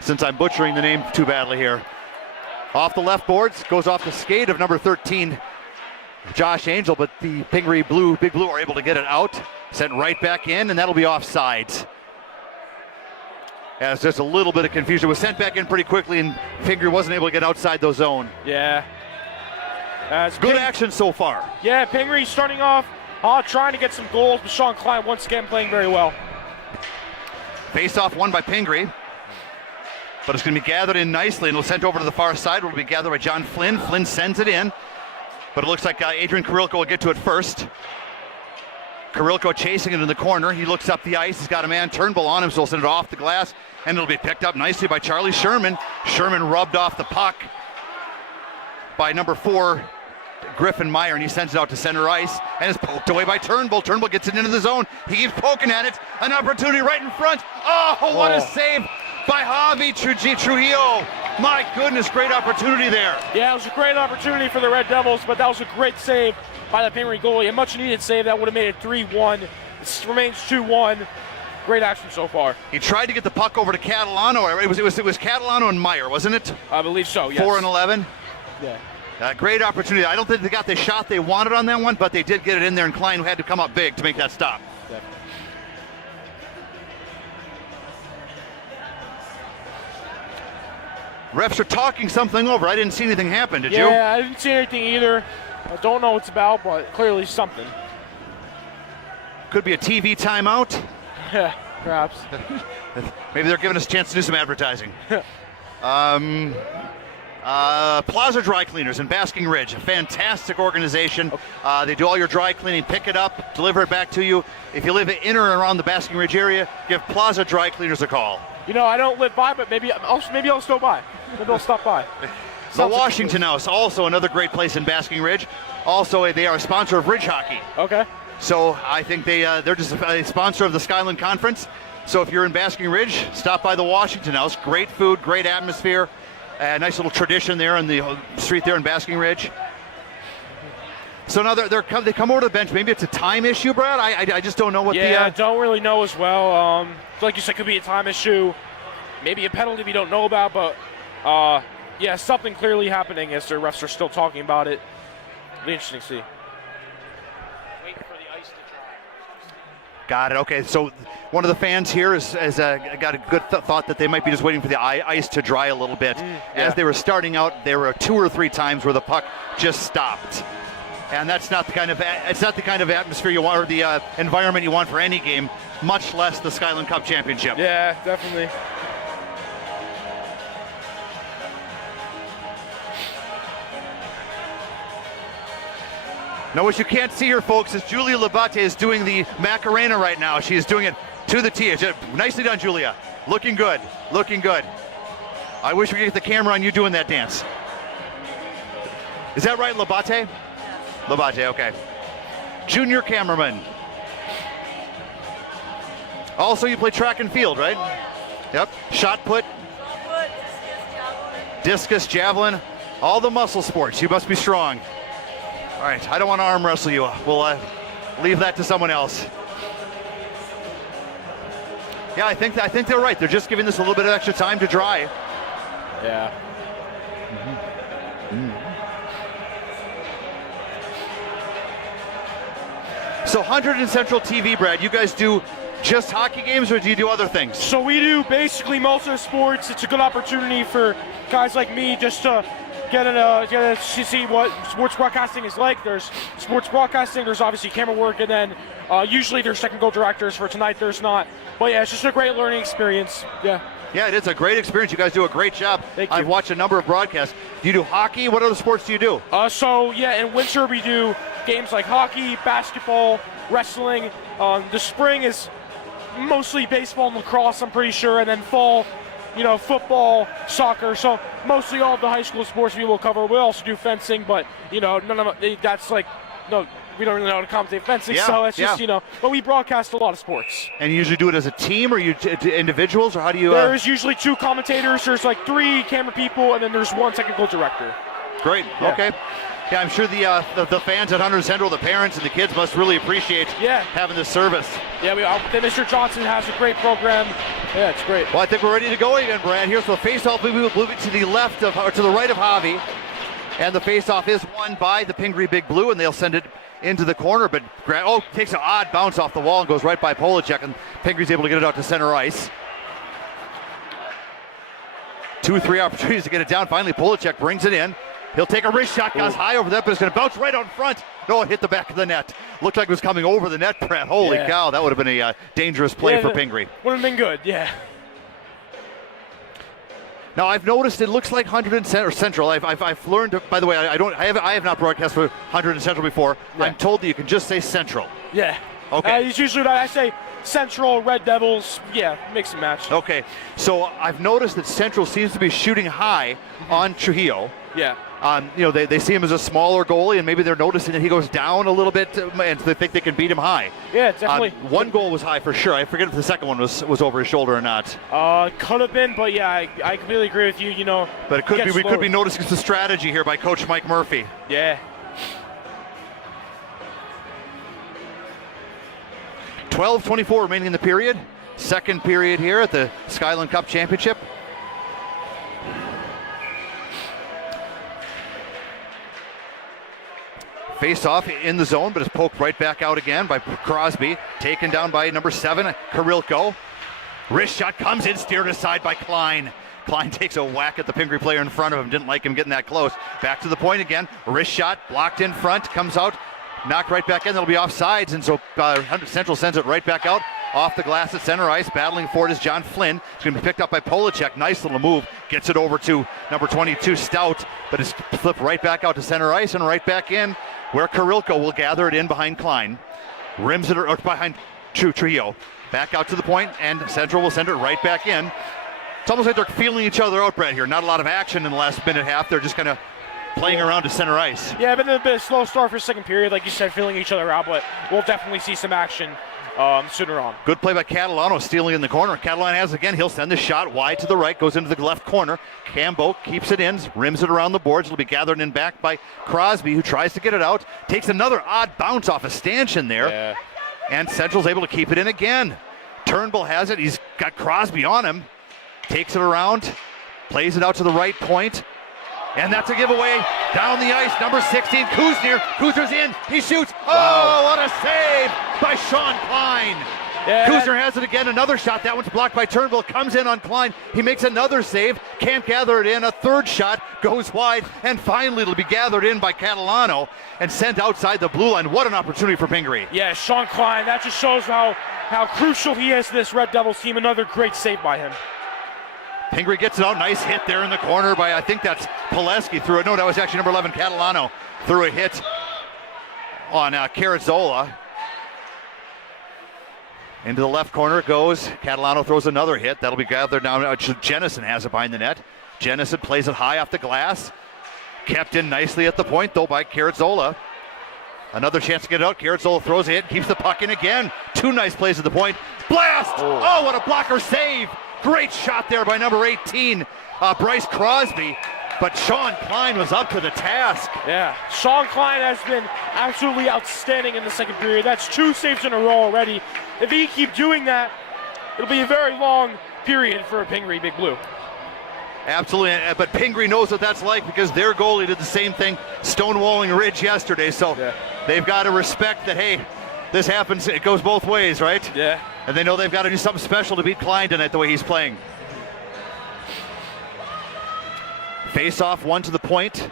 since I'm butchering the name too badly here. Off the left boards, goes off the skate of number 13, Josh Angel, but the Pingry Big Blue are able to get it out, sent right back in, and that'll be offsides. As just a little bit of confusion. It was sent back in pretty quickly, and Pingry wasn't able to get outside the zone. Yeah. Good action so far. Yeah, Pingry starting off trying to get some goals, but Sean Klein once again playing very well. Face-off won by Pingry, but it's going to be gathered in nicely, and it'll sent over to the far side. It'll be gathered by John Flynn. Flynn sends it in, but it looks like Adrian Karilko will get to it first. Karilko chasing it in the corner. He looks up the ice. He's got a man Turnbull on him, so he'll send it off the glass, and it'll be picked up nicely by Charlie Sherman. Sherman rubbed off the puck by number 4, Griffin Meyer, and he sends it out to center ice, and it's poked away by Turnbull. Turnbull gets it into the zone. He keeps poking at it. An opportunity right in front. Oh, what a save by Javi Trujillo. My goodness, great opportunity there. Yeah, it was a great opportunity for the Red Devils, but that was a great save by the Pingry goalie. A much-needed save that would have made it 3-1. It remains 2-1. Great action so far. He tried to get the puck over to Catalano. It was Catalano and Meyer, wasn't it? I believe so, yes. 4 and 11. Yeah. Great opportunity. I don't think they got the shot they wanted on that one, but they did get it in there, and Klein had to come up big to make that stop. Definitely. Refs are talking something over. I didn't see anything happen, did you? Yeah, I didn't see anything either. I don't know what it's about, but clearly something. Could be a TV timeout. Yeah, perhaps. Maybe they're giving us a chance to do some advertising. Plaza Dry Cleaners in Basking Ridge, a fantastic organization. They do all your dry cleaning, pick it up, deliver it back to you. If you live in or around the Basking Ridge area, give Plaza Dry Cleaners a call. You know, I don't live by, but maybe I'll still by. Maybe I'll stop by. The Washington House, also another great place in Basking Ridge. Also, they are a sponsor of Ridge Hockey. Okay. So I think they're just a sponsor of the Skyland Conference. So if you're in Basking Ridge, stop by the Washington House. Great food, great atmosphere. Nice little tradition there on the street there in Basking Ridge. So now they come over to the bench. Maybe it's a time issue, Brad. I just don't know what I don't really know as well. Like you said, could be a time issue. Maybe a penalty we don't know about, but yeah, something clearly happening as the refs are still talking about it. It'll be interesting to see. Waiting for the ice to dry. Got it. Okay, so one of the fans here has got a good thought that they might be just waiting for the ice to dry a little bit. As they were starting out, there were 2 or 3 times where the puck just stopped. And that's not the kind of atmosphere you want, or the environment you want for any game, much less the Skyland Cup Championship. Yeah, definitely. Now, what you can't see here, folks, is Julia Labate is doing the Macarena right now. She is doing it to the tee. Nicely done, Julia. Looking good. Looking good. I wish we could get the camera on you doing that dance. Is that right, Labate? Yes. Labate, okay. Junior cameraman. Also, you play track and field, right? Yep. Shot put. Discus, javelin. All the muscle sports. You must be strong. All right, I don't want to arm wrestle you. We'll leave that to someone else. Yeah, I think they're right. They're just giving this a little bit of extra time to dry. Yeah. So Hunterdon Central TV, Brad, you guys do just hockey games, or do you do other things? So we do basically most of the sports. It's a good opportunity for guys like me just to get to see what sports broadcasting is like. There's sports broadcasting, there's obviously camera work, and then usually there's technical directors. For tonight, there's not. But yeah, it's just a great learning experience. Yeah. Yeah, it is a great experience. You guys do a great job. Thank you. I've watched a number of broadcasts. Do you do hockey? What other sports do you do? So yeah, in winter we do games like hockey, basketball, wrestling. The spring is mostly baseball and lacrosse, I'm pretty sure, and then fall, football, soccer. So mostly all of the high school sports we will cover. We'll also do fencing, but none of that's like we don't really know how to commentate fencing, so it's just, but we broadcast a lot of sports. And you usually do it as a team, or you individuals, or how do you? There's usually 2 commentators, there's like 3 camera people, and then there's 1 technical director. Great, okay. Yeah, I'm sure the fans at Hunterdon Central, the parents and the kids must really appreciate having this service. Yeah, Mr. Johnson has a great program. Yeah, it's great. Well, I think we're ready to go again, Brad. Here's the face-off moving to the left or to the right of Javi. And the face-off is won by the Pingry Big Blue, and they'll send it into the corner, but takes an odd bounce off the wall and goes right by Polacek, and Pingry's able to get it out to center ice. 2-3 opportunities to get it down. Finally, Polacek brings it in. He'll take a wrist shot, goes high over that, but it's going to bounce right out in front. No, it hit the back of the net. Looked like it was coming over the net, Brad. Holy cow, that would have been a dangerous play for Pingry. Would have been good, yeah. Now I've noticed it looks like Hunterdon Central. I've learned. By the way, I have not broadcast for Hunterdon Central before. Yeah. I'm told that you can just say Central. Yeah. Okay. It's usually I say Central, Red Devils. Yeah, mix and match. Okay. So I've noticed that Central seems to be shooting high on Trujillo. Yeah. They see him as a smaller goalie, and maybe they're noticing that he goes down a little bit, and they think they can beat him high. Yeah, definitely. One goal was high for sure. I forget if the second one was over his shoulder or not. Could have been, but yeah, I completely agree with you. But it could be. We could be noticing some strategy here by Coach Mike Murphy. Yeah. 12:24 remaining in the period. Second period here at the Skyland Cup Championship. Face-off in the zone, but is poked right back out again by Crosby. Taken down by number 7, Karilko. Wrist shot comes in, steered aside by Klein. Klein takes a whack at the Pingry player in front of him. Didn't like him getting that close. Back to the point again. Wrist shot blocked in front. Comes out. Knocked right back in. That'll be offsides. And so Central sends it right back out. Off the glass at center ice. Battling for it is John Flynn. It's going to be picked up by Polacek. Nice little move. Gets it over to number 22, Stout. But it's flipped right back out to center ice and right back in, where Karilko will gather it in behind Klein. Rims it behind Trujillo. Back out to the point, and Central will send it right back in. It's almost like they're feeling each other out, Brad, here. Not a lot of action in the last minute half. They're just kind of playing around to center ice. Yeah, been a bit of slow start for second period, like you said, feeling each other out, but we'll definitely see some action sooner on. Good play by Catalano, stealing in the corner. Catalano has again. He'll send the shot wide to the right, goes into the left corner. Cambo keeps it in, rims it around the boards. It'll be gathered in back by Crosby, who tries to get it out. Takes another odd bounce off a stanchion there. Yeah. And Central's able to keep it in again. Turnbull has it. He's got Crosby on him. Takes it around, plays it out to the right point. And that's a giveaway. Down the ice, number 16, Kuzner. Kuzner's in. He shoots. Oh, what a save by Sean Klein. Yeah. Kuzner has it again. Another shot. That one's blocked by Turnbull. Comes in on Klein. He makes another save. Can't gather it in. A third shot goes wide. And finally, it'll be gathered in by Catalano and sent outside the blue line. What an opportunity for Pingry. Yeah, Sean Klein. That just shows how crucial he is to this Red Devils team. Another great save by him. Pingry gets it out. Nice hit there in the corner by, I think that's Pileski threw it. No, that was actually number 11, Catalano. Threw a hit on Carazzola. Into the left corner it goes. Catalano throws another hit. That'll be gathered now. Jennison has it behind the net. Jennison plays it high off the glass. Kept in nicely at the point, though, by Carazzola. Another chance to get it out. Carazzola throws a hit, keeps the puck in again. 2 nice plays at the point. Blast! Oh, what a blocker save! Great shot there by number 18, Bryce Crosby. But Sean Klein was up to the task. Yeah, Sean Klein has been absolutely outstanding in the second period. That's 2 saves in a row already. If he keep doing that, it'll be a very long period for Pingry Big Blue. Absolutely, but Pingry knows what that's like because their goalie did the same thing stonewalling Ridge yesterday. So they've got to respect that, hey, this happens, it goes both ways, right? Yeah. And they know they've got to do something special to beat Klein tonight the way he's playing. Face off one to the point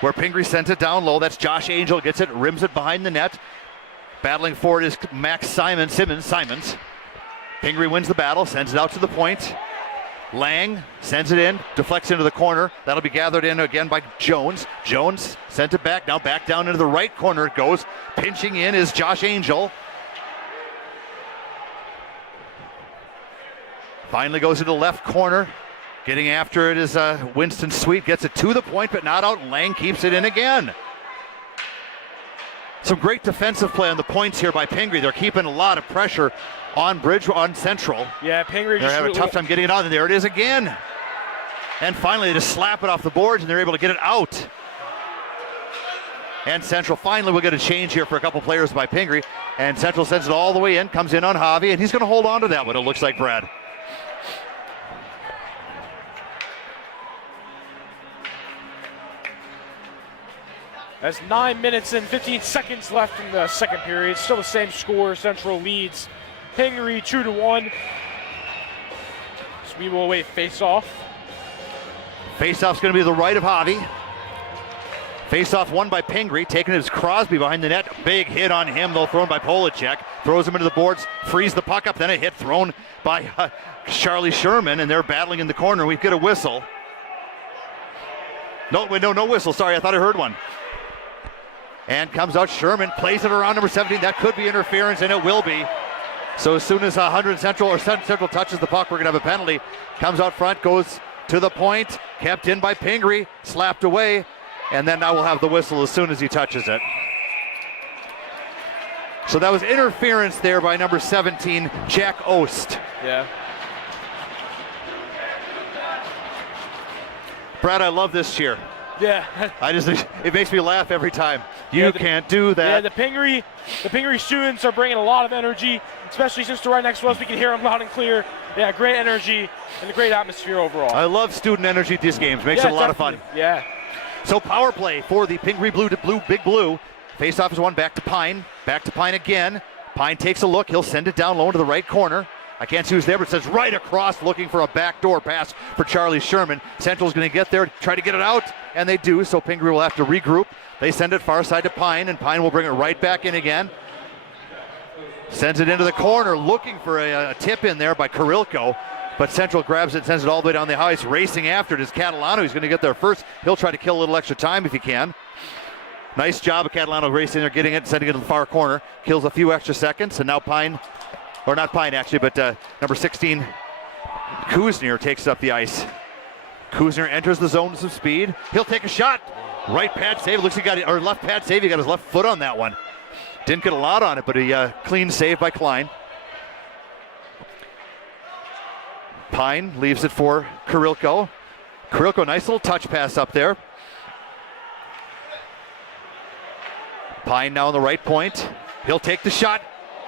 where Pingry sends it down low. That's Josh Angel, gets it, rims it behind the net. Battling for it is Max Simons. Pingry wins the battle, sends it out to the point. Lang sends it in, deflects into the corner. That'll be gathered in again by Jones. Jones sent it back, now back down into the right corner it goes. Pinching in is Josh Angel. Finally goes into the left corner. Getting after it is Winston Sweet, gets it to the point but not out. Lang keeps it in again. Some great defensive play on the points here by Pingry. They're keeping a lot of pressure on Central. Yeah, Pingry They're having a tough time getting it on, and there it is again. And finally, they just slap it off the boards, and they're able to get it out. And Central finally will get a change here for a couple players by Pingry. And Central sends it all the way in, comes in on Javi, and he's going to hold on to that one, it looks like, Brad. That's 9 minutes and 15 seconds left in the second period. Still the same score. Central leads Pingry 2-1. So we will await face-off. Face-off's going to be the right of Javi. Face-off won by Pingry. Taking it is Crosby behind the net. Big hit on him, though, thrown by Polacek. Throws him into the boards, frees the puck up. Then a hit thrown by Charlie Sherman, and they're battling in the corner. We get a whistle. No whistle. Sorry, I thought I heard one. And comes out Sherman, plays it around number 17. That could be interference, and it will be. So as soon as Central touches the puck, we're going to have a penalty. Comes out front, goes to the point, kept in by Pingry, slapped away, and then now we'll have the whistle as soon as he touches it. So that was interference there by number 17, Jack Ost. Yeah. Brad, I love this cheer. Yeah. It makes me laugh every time. You can't do that. Yeah, the Pingry students are bringing a lot of energy, especially since they're right next to us. We can hear them loud and clear. Yeah, great energy and a great atmosphere overall. I love student energy at these games. Makes it a lot of fun. Yeah. So power play for the Pingry Big Blue. Face-off is one back to Pine. Back to Pine again. Pine takes a look. He'll send it down low into the right corner. I can't see who's there, but it says right across, looking for a backdoor pass for Charlie Sherman. Central's going to get there, try to get it out, and they do, so Pingry will have to regroup. They send it far side to Pine, and Pine will bring it right back in again. Sends it into the corner, looking for a tip in there by Kirilko, but Central grabs it, sends it all the way down the ice. Racing after it is Catalano. He's going to get there first. He'll try to kill a little extra time if he can. Nice job of Catalano racing there, getting it, sending it to the far corner. Kills a few extra seconds, and now Pine... Or not Pine, actually, but number 16, Kuzner, takes up the ice. Kuzner enters the zone with some speed. He'll take a shot. Right pad save. Looks like he got, or left pad save. He got his left foot on that one. Didn't get a lot on it, but a clean save by Klein. Pine leaves it for Kirilko. Kirilko, nice little touch pass up there. Pine now on the right point. He'll take the shot.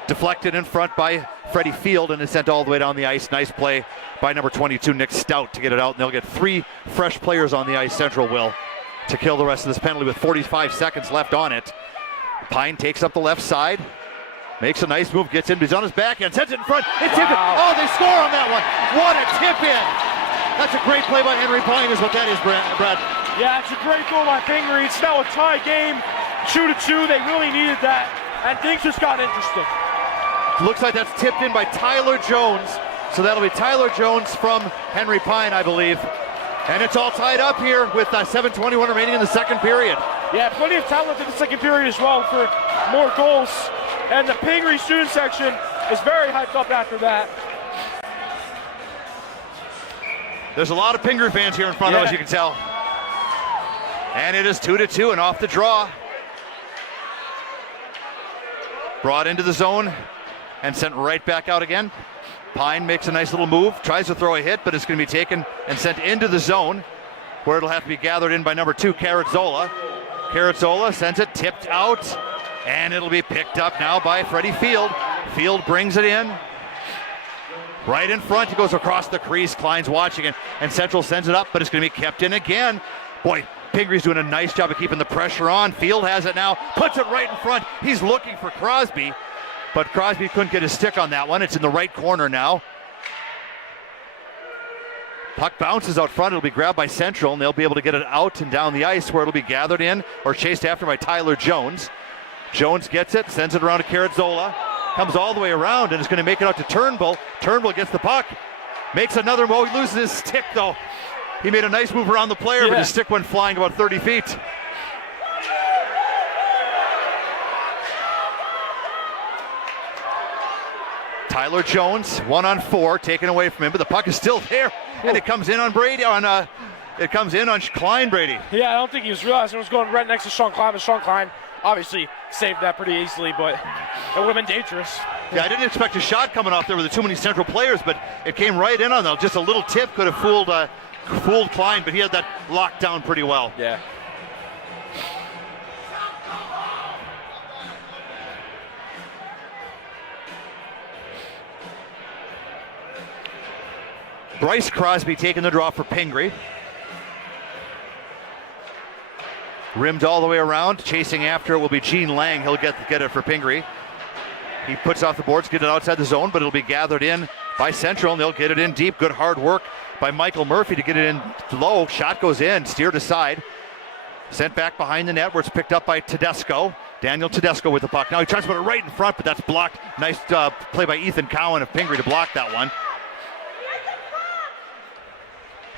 Deflected in front by Freddie Field and is sent all the way down the ice. Nice play by number 22, Nick Stout, to get it out. And they'll get 3 fresh players on the ice, Central will, to kill the rest of this penalty with 45 seconds left on it. Pine takes up the left side, makes a nice move, gets in, he's on his backhand, sends it in front. It's tipped. Oh, they score on that one. What a tip in. That's a great play by Henry Pine is what that is, Brad. Yeah, it's a great goal by Pingry. It's now a tie game, 2-2. They really needed that, and things just got interesting. Looks like that's tipped in by Tyler Jones. So that'll be Tyler Jones from Henry Pine, I believe. And it's all tied up here with 7:21 remaining in the second period. Yeah, plenty of talent in the second period as well for more goals. And the Pingry student section is very hyped up after that. There's a lot of Pingry fans here in front of us, you can tell. And it is 2-2 and off the draw. Brought into the zone and sent right back out again. Pine makes a nice little move, tries to throw a hit, but it's going to be taken and sent into the zone, where it'll have to be gathered in by number 2, Carazzola. Carazzola sends it tipped out, and it'll be picked up now by Freddie Field. Field brings it in. Right in front, he goes across the crease. Klein's watching it, and Central sends it up, but it's going to be kept in again. Boy, Pingry's doing a nice job of keeping the pressure on. Field has it now, puts it right in front. He's looking for Crosby, but Crosby couldn't get his stick on that one. It's in the right corner now. Puck bounces out front. It'll be grabbed by Central, and they'll be able to get it out and down the ice where it'll be gathered in or chased after by Tyler Jones. Jones gets it, sends it around to Carazzola, comes all the way around and is going to make it out to Turnbull. Turnbull gets the puck, makes another move. He loses his stick though. He made a nice move around the player, but his stick went flying about 30 feet. Tyler Jones, 1-on-4, taken away from him, but the puck is still there, and it comes in on Brady. It comes in on Klein, Brady. Yeah, I don't think he was realizing it was going right next to Sean Klein, but Sean Klein obviously saved that pretty easily, but it would have been dangerous. Yeah, I didn't expect a shot coming off there with the too many Central players, but it came right in on them. Just a little tip could have fooled Klein, but he had that locked down pretty well. Yeah. Bryce Crosby taking the draw for Pingry. Rimmed all the way around, chasing after it will be Gene Lang. He'll get it for Pingry. He puts off the boards, get it outside the zone, but it'll be gathered in by Central, and they'll get it in deep. Good hard work by Michael Murphy to get it in low. Shot goes in, steered aside. Sent back behind the net where it's picked up by Tedesco. Daniel Tedesco with the puck. Now he tries to put it right in front, but that's blocked. Nice play by Ethan Cowan of Pingry to block that one.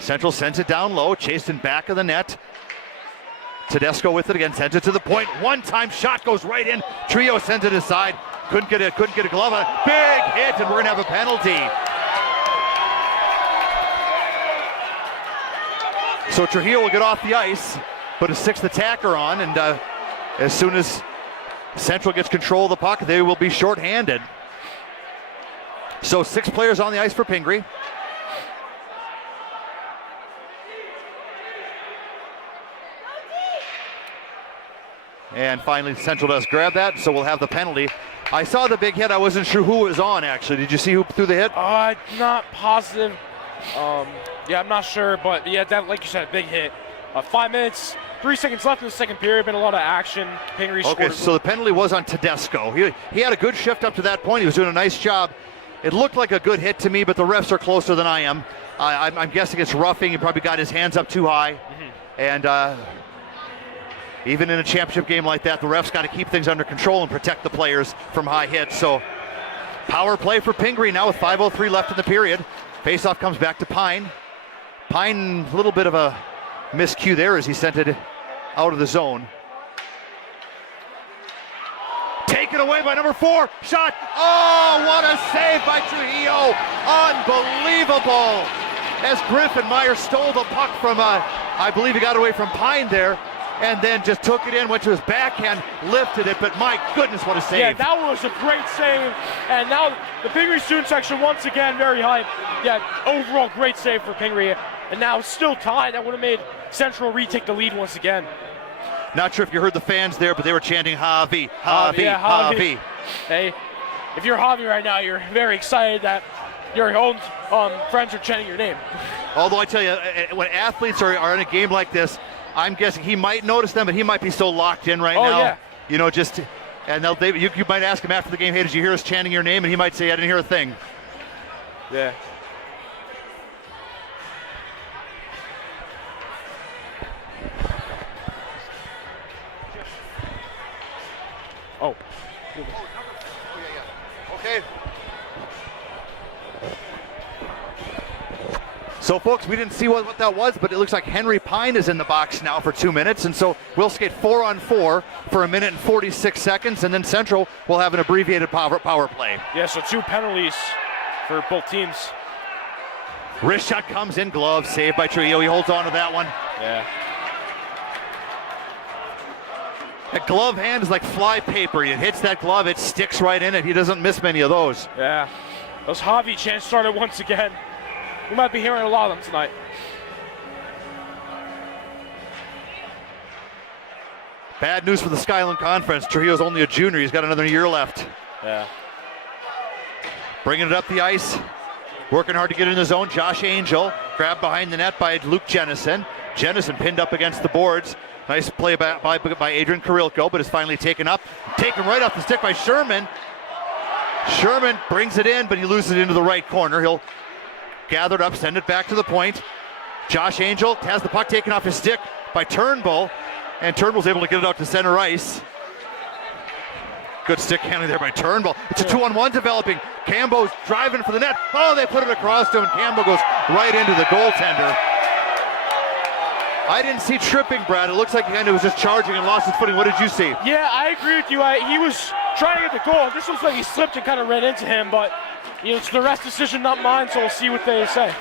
Central sends it down low, chased in back of the net. Tedesco with it again, sends it to the point. One-time shot goes right in. Trio sends it aside. Couldn't get a glove on it. Big hit, and we're gonna have a penalty. So Trujillo will get off the ice, put a sixth attacker on, and as soon as Central gets control of the puck, they will be shorthanded. So 6 players on the ice for Pingry. And finally, Central does grab that, so we'll have the penalty. I saw the big hit. I wasn't sure who it was on, actually. Did you see who threw the hit? Not positive. Yeah, I'm not sure, but yeah, that, like you said, big hit. 5 minutes, 3 seconds left in the second period. Been a lot of action. Pingry scored. Okay, so the penalty was on Tedesco. He had a good shift up to that point. He was doing a nice job. It looked like a good hit to me, but the refs are closer than I am. I'm guessing it's roughing. He probably got his hands up too high. And even in a championship game like that, the refs got to keep things under control and protect the players from high hits. So power play for Pingry now with 5:03 left in the period. Faceoff comes back to Pine. Pine, a little bit of a miscue there as he sent it out of the zone. Taken away by number 4. Shot. Oh, what a save by Trujillo. Unbelievable. As Griffin Meyer stole the puck from, I believe he got away from Pine there, and then just took it in, went to his backhand, lifted it, but my goodness, what a save. Yeah, that was a great save, and now the Pingry student section once again very hyped. Yeah, overall great save for Pingry, and now it's still tied. That would have made Central retake the lead once again. Not sure if you heard the fans there, but they were chanting Javi, Javi, Javi. Hey, if you're Javi right now, you're very excited that your own friends are chanting your name. Although I tell you, when athletes are in a game like this, I'm guessing he might notice them, but he might be so locked in right now. Yeah. You know, you might ask him after the game, hey, did you hear us chanting your name? And he might say, I didn't hear a thing. Yeah. Oh. Okay. So, folks, we didn't see what that was, but it looks like Henry Pine is in the box now for 2 minutes, and so we'll skate 4-on-4 for 1 minute and 46 seconds, and then Central will have an abbreviated power play. Yeah, so 2 penalties for both teams. Wrist shot comes in, glove, saved by Trujillo. He holds on to that one. Yeah. That glove hand is like fly paper. It hits that glove, it sticks right in it. He doesn't miss many of those. Yeah. Those Javi chants started once again. We might be hearing a lot of them tonight. Bad news for the Skyland Conference. Trujillo's only a junior. He's got another year left. Yeah. Bringing it up the ice. Working hard to get in the zone. Josh Angel. Grabbed behind the net by Luke Jennison. Jennison pinned up against the boards. Nice play by Adrian Karilko, but is finally taken up. Taken right off the stick by Sherman. Sherman brings it in, but he loses it into the right corner. He'll gathered up, send it back to the point. Josh Angel has the puck taken off his stick by Turnbull, and Turnbull's able to get it out to center ice. Good stick handling there by Turnbull. It's a 2-on-1 developing. Cambo's driving for the net. Oh, they put it across to him, and Cambo goes right into the goaltender. I didn't see tripping, Brad. It looks like he kind of was just charging and lost his footing. What did you see? Yeah, I agree with you. He was trying to get the goal. This looks like he slipped and kind of ran into him, but it's the ref's decision, not mine, so we'll see what they say.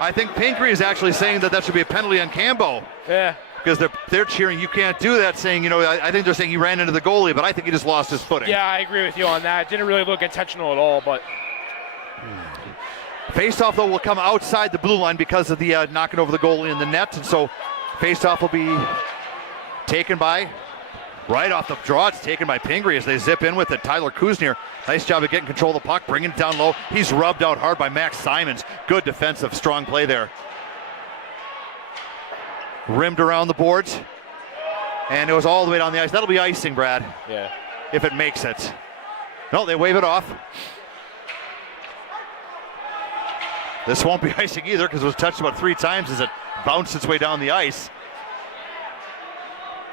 I think Pingry is actually saying that should be a penalty on Cambo. Yeah. Because they're cheering, you can't do that, saying, I think they're saying he ran into the goalie, but I think he just lost his footing. Yeah, I agree with you on that. It didn't really look intentional at all, but. Face-off, though, will come outside the blue line because of the knocking over the goalie in the net, and so face-off will be taken by, right off the draw, it's taken by Pingry as they zip in with it. Tyler Kuznier, nice job of getting control of the puck, bringing it down low. He's rubbed out hard by Max Simons. Good defensive, strong play there. Rimmed around the boards, and it was all the way down the ice. That'll be icing, Brad. Yeah. If it makes it. No, they wave it off. This won't be icing either because it was touched about 3 times as it bounced its way down the ice.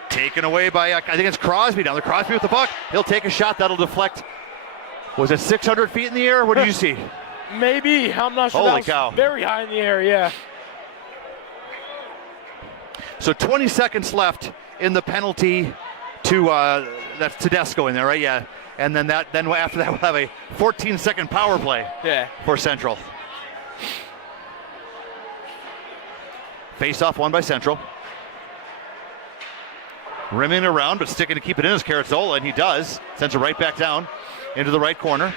Taken away by, I think it's Crosby down there. Crosby with the puck. He'll take a shot. That'll deflect. Was it 600 feet in the air? What did you see? Maybe. I'm not sure. Holy that was cow. Very high in the air, yeah. So 20 seconds left in the penalty to that's Tedesco in there, right? Yeah. And then after that we'll have a 14-second power play for Central. Face-off won by Central. Rimming around, but sticking to keep it in is Carrazzola, and he does. Sends it right back down into the right corner.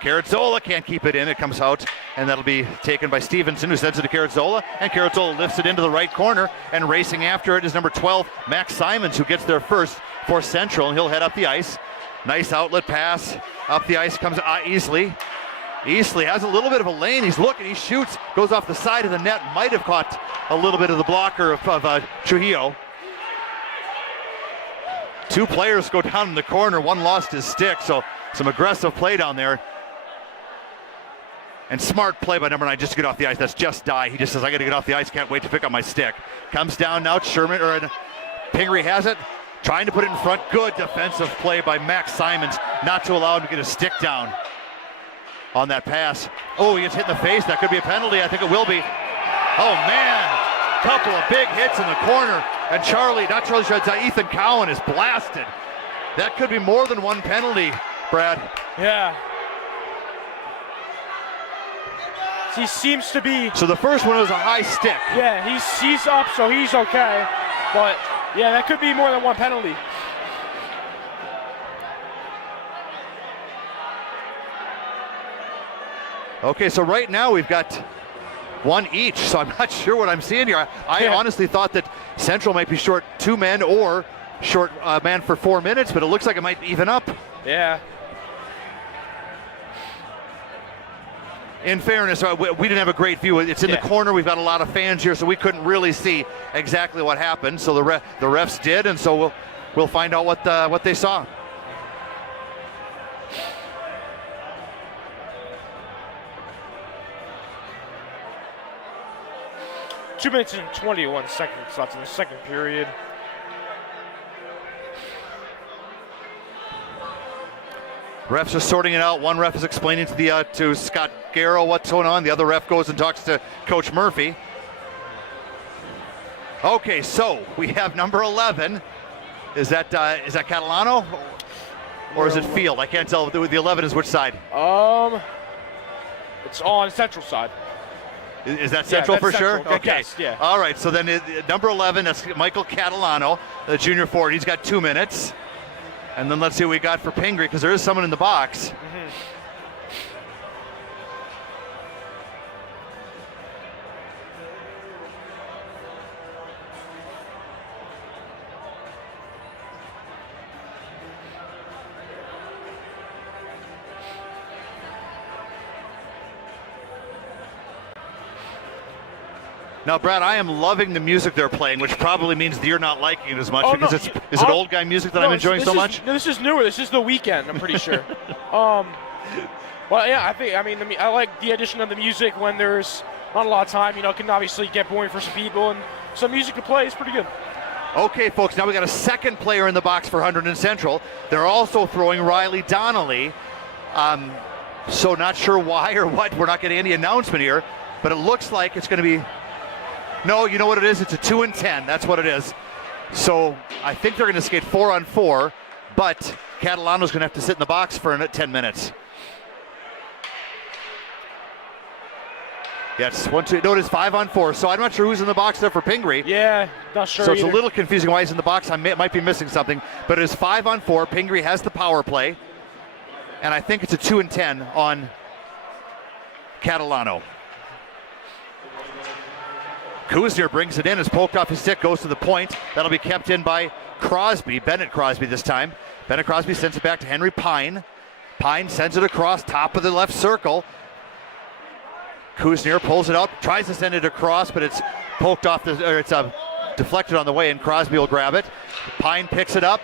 Carrazzola can't keep it in. It comes out, and that'll be taken by Stevenson, who sends it to Carrazzola, and Carrazzola lifts it into the right corner, and racing after it is number 12, Max Simons, who gets there first for Central, and he'll head up the ice. Nice outlet pass. Up the ice comes Easley. Easley has a little bit of a lane. He's looking, he shoots, goes off the side of the net, might have caught a little bit of the blocker of Trujillo. 2 players go down in the corner, one lost his stick, so some aggressive play down there. And smart play by number 9 just to get off the ice. That's just Die. He just says, I got to get off the ice. Can't wait to pick up my stick. Comes down now. Pingry has it. Trying to put it in front. Good defensive play by Max Simons not to allow him to get a stick down on that pass. Oh, he gets hit in the face. That could be a penalty. I think it will be. Oh, man. Couple of big hits in the corner. And Ethan Cowan is blasted. That could be more than one penalty, Brad. Yeah. He seems to be. So the first one was a high stick. Yeah, he's up, so he's okay. But yeah, that could be more than one penalty. Okay, so right now we've got one each, so I'm not sure what I'm seeing here. I honestly thought that Central might be short 2 men or short man for 4 minutes, but it looks like it might even up. Yeah. In fairness, we didn't have a great view. It's in the corner. We've got a lot of fans here, so we couldn't really see exactly what happened. So the refs did, and so we'll find out what they saw. Two minutes and 21 seconds left in the second period. Refs are sorting it out. One ref is explaining to Scott Garrow what's going on. The other ref goes and talks to Coach Murphy. Okay, so we have number 11. Is that Catalano or is it Field? I can't tell. The 11 is which side? It's on Central side. Is that Central for Central. sure? Okay. Yes, yeah. All right. So then number 11, that's Michael Catalano, the junior forward. He's got 2 minutes. And then let's see what we got for Pingry, because there is someone in the box. Now, Brad, I am loving the music they're playing, which probably means that you're not liking it as much because is it old guy music that I'm enjoying so much? No, this is newer. This is The Weeknd, I'm pretty sure. Well, yeah, I like the addition of the music when there's not a lot of time. It can obviously get boring for some people, and some music to play is pretty good. Okay, folks, now we got a second player in the box for Hunterdon Central. They're also throwing Riley Donnelly. So not sure why or what. We're not getting any announcement here, but it looks like it's going to be. No, you know what it is? It's a 2 and 10. That's what it is. So I think they're going to skate 4-on-4, but Catalano's going to have to sit in the box for 10 minutes. Yes, 1, 2. No, it is 5-on-4. So I'm not sure who's in the box there for Pingry. Yeah, not sure. So it's either. a little confusing why he's in the box. I might be missing something, but it is 5-on-4. Pingry has the power play, and I think it's a 2 and 10 on Catalano. Kuzner brings it in, is poked off his stick, goes to the point. That'll be kept in by Crosby, Bennett Crosby this time. Bennett Crosby sends it back to Henry Pine. Pine sends it across, top of the left circle. Kuzner pulls it out, tries to send it across, but it's poked off, it's deflected on the way, and Crosby will grab it. Pine picks it up,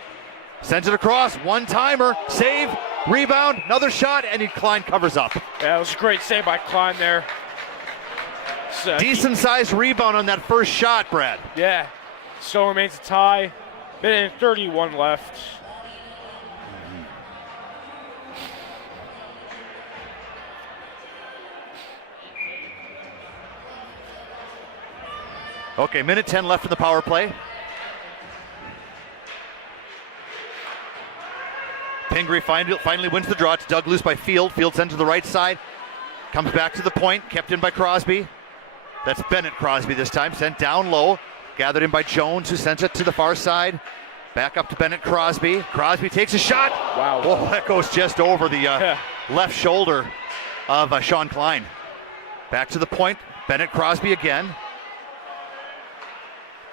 sends it across, one-timer, save, rebound, another shot, and Klein covers up. Yeah, it was a great save by Klein there. Decent-sized rebound on that first shot, Brad. Yeah, still remains a tie. Minute and 31 left. Okay, minute 10 left in the power play. Pingry finally wins the draw. It's dug loose by Field. Field sends to the right side. Comes back to the point, kept in by Crosby. That's Bennett Crosby this time, sent down low. Gathered in by Jones, who sends it to the far side. Back up to Bennett Crosby. Crosby takes a shot. Wow. Oh, that goes just over the left shoulder of Sean Klein. Back to the point. Bennett Crosby again.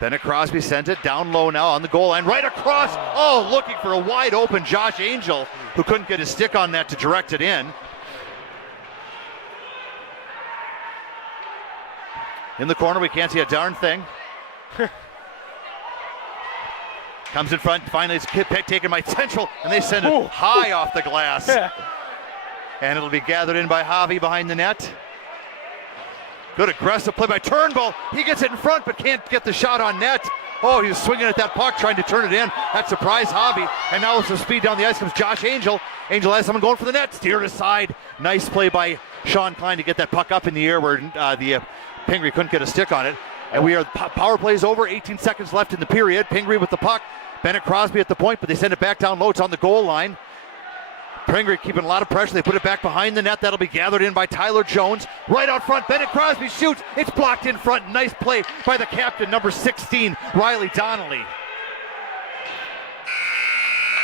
Bennett Crosby sends it down low now on the goal line. Right across. Oh, looking for a wide open Josh Angel, who couldn't get his stick on that to direct it in. In the corner, we can't see a darn thing. Comes in front, finally it's taken by Central, and they send it high off the glass. And it'll be gathered in by Javi behind the net. Good aggressive play by Turnbull. He gets it in front, but can't get the shot on net. Oh, he was swinging at that puck, trying to turn it in. That surprised Javi, and now with some speed down the ice comes Josh Angel. Angel has someone going for the net, steered aside. Nice play by Sean Klein to get that puck up in the air where the Pingry couldn't get a stick on it. And power play is over, 18 seconds left in the period. Pingry with the puck, Bennett Crosby at the point, but they send it back down low. It's on the goal line. Pingry keeping a lot of pressure. They put it back behind the net. That'll be gathered in by Tyler Jones. Right out front, Bennett Crosby shoots. It's blocked in front. Nice play by the captain, number 16, Riley Donnelly.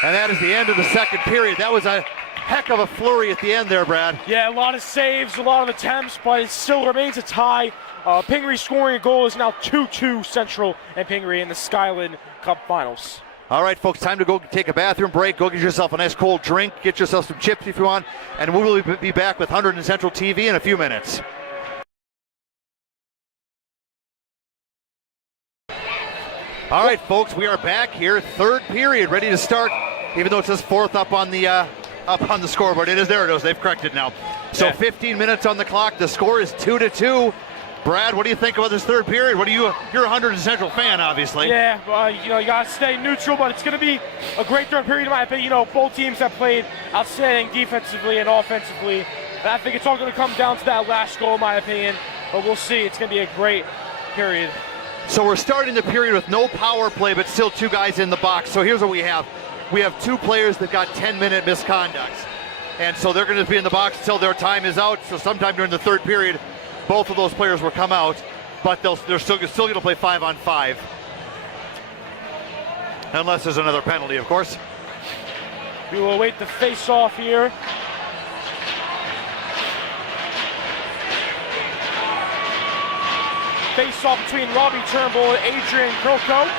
And that is the end of the second period. That was a heck of a flurry at the end there, Brad. Yeah, a lot of saves, a lot of attempts, but it still remains a tie. Pingry scoring a goal is now 2-2 Central and Pingry in the Skyland Cup Finals. All right, folks, time to go take a bathroom break. Go get yourself a nice cold drink. Get yourself some chips if you want. And we will be back with Hunterdon Central TV in a few minutes. All right, folks, we are back here. Third period, ready to start. Even though it says fourth up on the scoreboard, it is there. It is. They've corrected now. So 15 minutes on the clock. The score is 2-2. Brad, what do you think about this third period? You're a Hunterdon Central fan, obviously. Yeah, you got to stay neutral, but it's going to be a great third period in my opinion. Both teams have played outstanding defensively and offensively. And I think it's all going to come down to that last goal, in my opinion. But we'll see. It's going to be a great period. So we're starting the period with no power play, but still two guys in the box. So here's what we have. We have two players that got 10-minute misconducts. And so they're going to be in the box until their time is out. So sometime during the third period, both of those players will come out, but they're still going to play 5-on-5. Unless there's another penalty, of course. We will await the face-off here. Face-off between Robbie Turnbull and Adrian Kroko.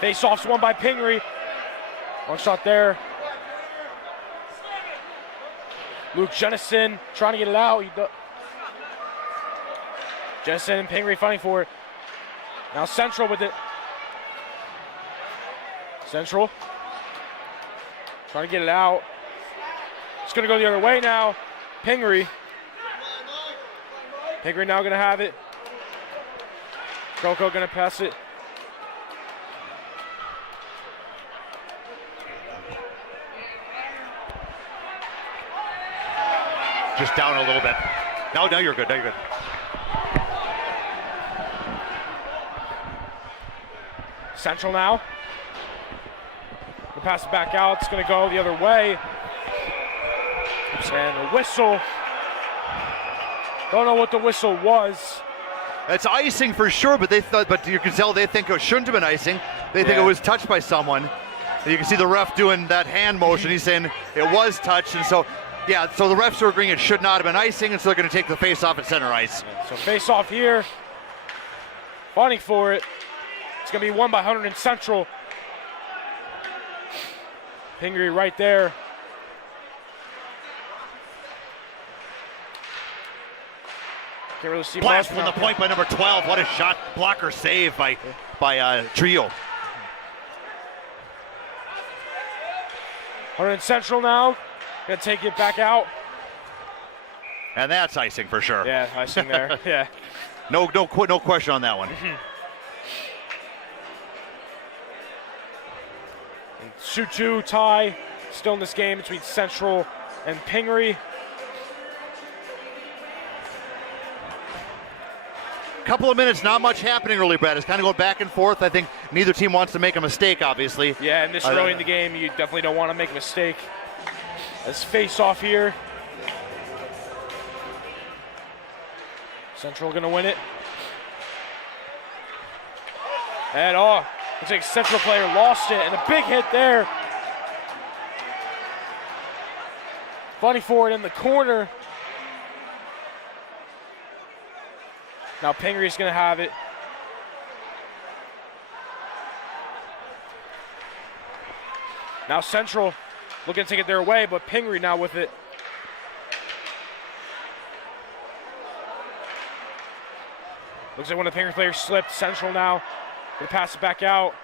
Face-off's won by Pingry. One shot there. Luke Jennison trying to get it out. Jennison and Pingry fighting for it. Now Central with it. Central trying to get it out. It's going to go the other way now. Pingry. Pingry now going to have it. Coco going to pass it. Just down a little bit. No, you're good. Now you're good. Central now. We'll pass it back out. It's going to go the other way. And a whistle. Don't know what the whistle was. It's icing for sure, but you can tell they think it shouldn't have been icing. They think it was touched by someone. And you can see the ref doing that hand motion. He's saying it was touched, and so the refs are agreeing it should not have been icing, and so they're going to take the face off at center ice. So face off here. Fighting for it. It's going to be won by Hunterdon Central. Pingry right there. Can't really see Blast from the point by number 12. What a shot blocker save by Trio. Hunterdon Central now. Gonna take it back out. And that's icing for sure. Yeah, icing there. Yeah. No question on that one. 2-2 tie still in this game between Central and Pingry. Couple of minutes, not much happening early, Brad. It's kind of going back and forth. I think neither team wants to make a mistake, obviously. Yeah, and this early in the game, you definitely don't want to make a mistake. Let's face off here. Central gonna win it. And looks like Central player lost it, and a big hit there. Funny for it in the corner. Now Pingry's gonna have it. Now Central looking to take it their way, but Pingry now with it. Looks like one of the Pingry players slipped. Central now gonna pass it back out.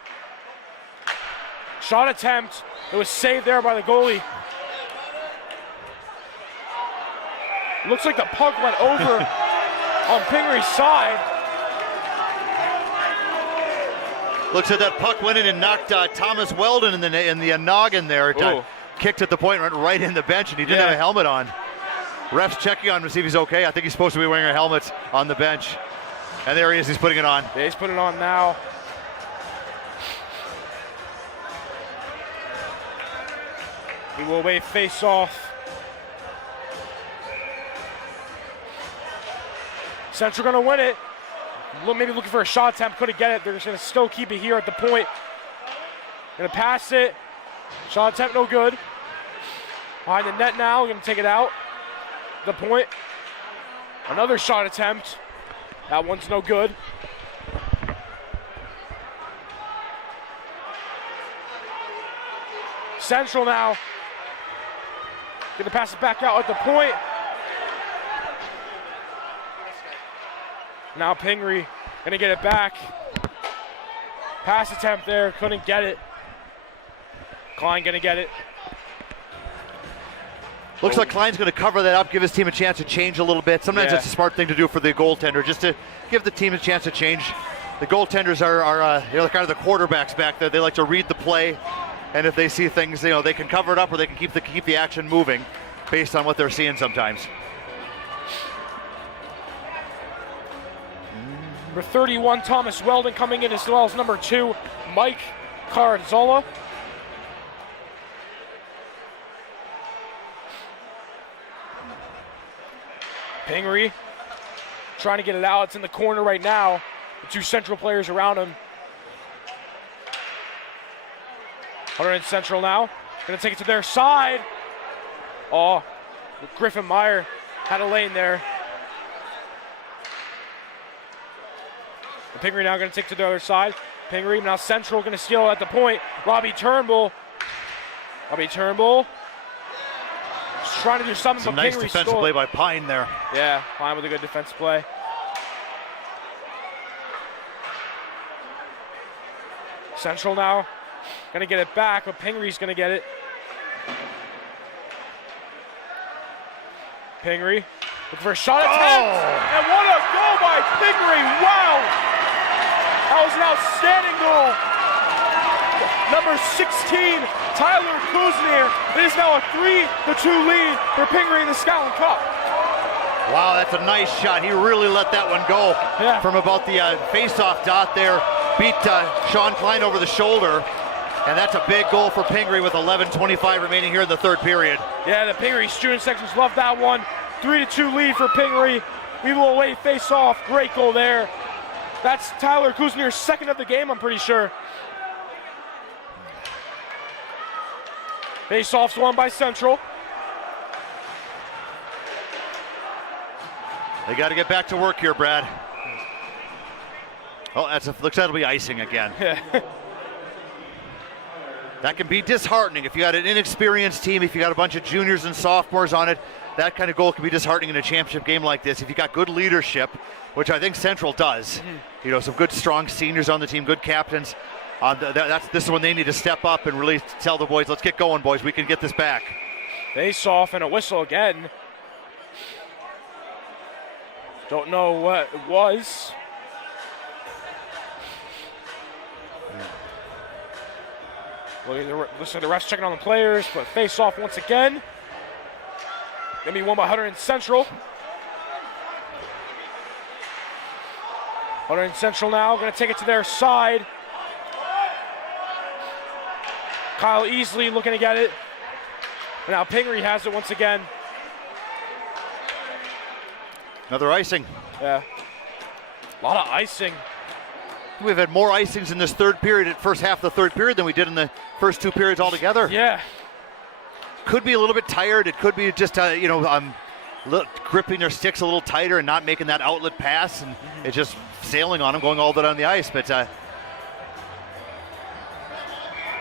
Shot attempt. It was saved there by the goalie. Looks like the puck went over on Pingry's side. Looks like that puck went in and knocked Thomas Weldon in the noggin there. Kicked at the point, went right in the bench, and he didn't have a helmet on. Refs checking on him to see if he's okay. I think he's supposed to be wearing a helmet on the bench. And there he is, he's putting it on. Yeah, he's putting it on now. He will wave face off. Central gonna win it. Maybe looking for a shot attempt, couldn't get it. They're just gonna still keep it here at the point. Gonna pass it. Shot attempt no good. Behind the net now, gonna take it out. The point. Another shot attempt. That one's no good. Central now. Gonna pass it back out at the point. Now Pingry gonna get it back. Pass attempt there, couldn't get it. Klein gonna get it. Looks like Klein's going to cover that up, give his team a chance to change a little bit. Sometimes it's a smart thing to do for the goaltender, just to give the team a chance to change. The goaltenders are kind of the quarterbacks back there. They like to read the play, and if they see things, they can cover it up, or they can keep the action moving based on what they're seeing sometimes. Number 31, Thomas Weldon coming in as well as number 2, Mike Carazzola. Pingry trying to get it out. It's in the corner right now. The two Central players around him. Hunterdon Central now. Gonna take it to their side. Griffin Meyer had a lane there. Pingry now gonna take it to the other side. Pingry now Central gonna steal at the point. Robbie Turnbull. Just trying to do something, Some but nice Pingry defensive stole play it. by Pine there. Yeah, Pine with a good defense play. Central now gonna get it back, but Pingry's gonna get it. Pingry looking for a shot attempt. And what a goal by Pingry. Wow. That was an outstanding goal. Number 16, Tyler Kuznier. It is now a 3-2 lead for Pingry in the Scotland Cup. Wow, that's a nice shot. He really let that one go from about the face-off dot there. Beat Sean Klein over the shoulder. And that's a big goal for Pingry with 11:25 remaining here in the third period. Yeah, the Pingry student sections love that one. 3-2 lead for Pingry. We will away face-off. Great goal there. That's Tyler Kuznier's second of the game, I'm pretty sure. Face-off's won by Central. They got to get back to work here, Brad. Oh, looks like that'll be icing again. That can be disheartening if you got an inexperienced team, if you got a bunch of juniors and sophomores on it. That kind of goal can be disheartening in a championship game like this. If you got good leadership, which I think Central does, you know, some good, strong seniors on the team, good captains. This is when they need to step up and really tell the boys, let's get going, boys. We can get this back. Face off and a whistle again. Don't know what it was. Looks like the refs checking on the players, but face off once again. Gonna be won by Hunterdon Central. Hunterdon Central now gonna take it to their side. Kyle Easley looking to get it. And now Pingry has it once again. Another icing. Yeah. A lot of icing. We've had more icings in this third period, first half of the third period, than we did in the first two periods altogether. Yeah. Could be a little bit tired. It could be just, gripping their sticks a little tighter and not making that outlet pass, and it's just sailing on them, going all the way down the ice. But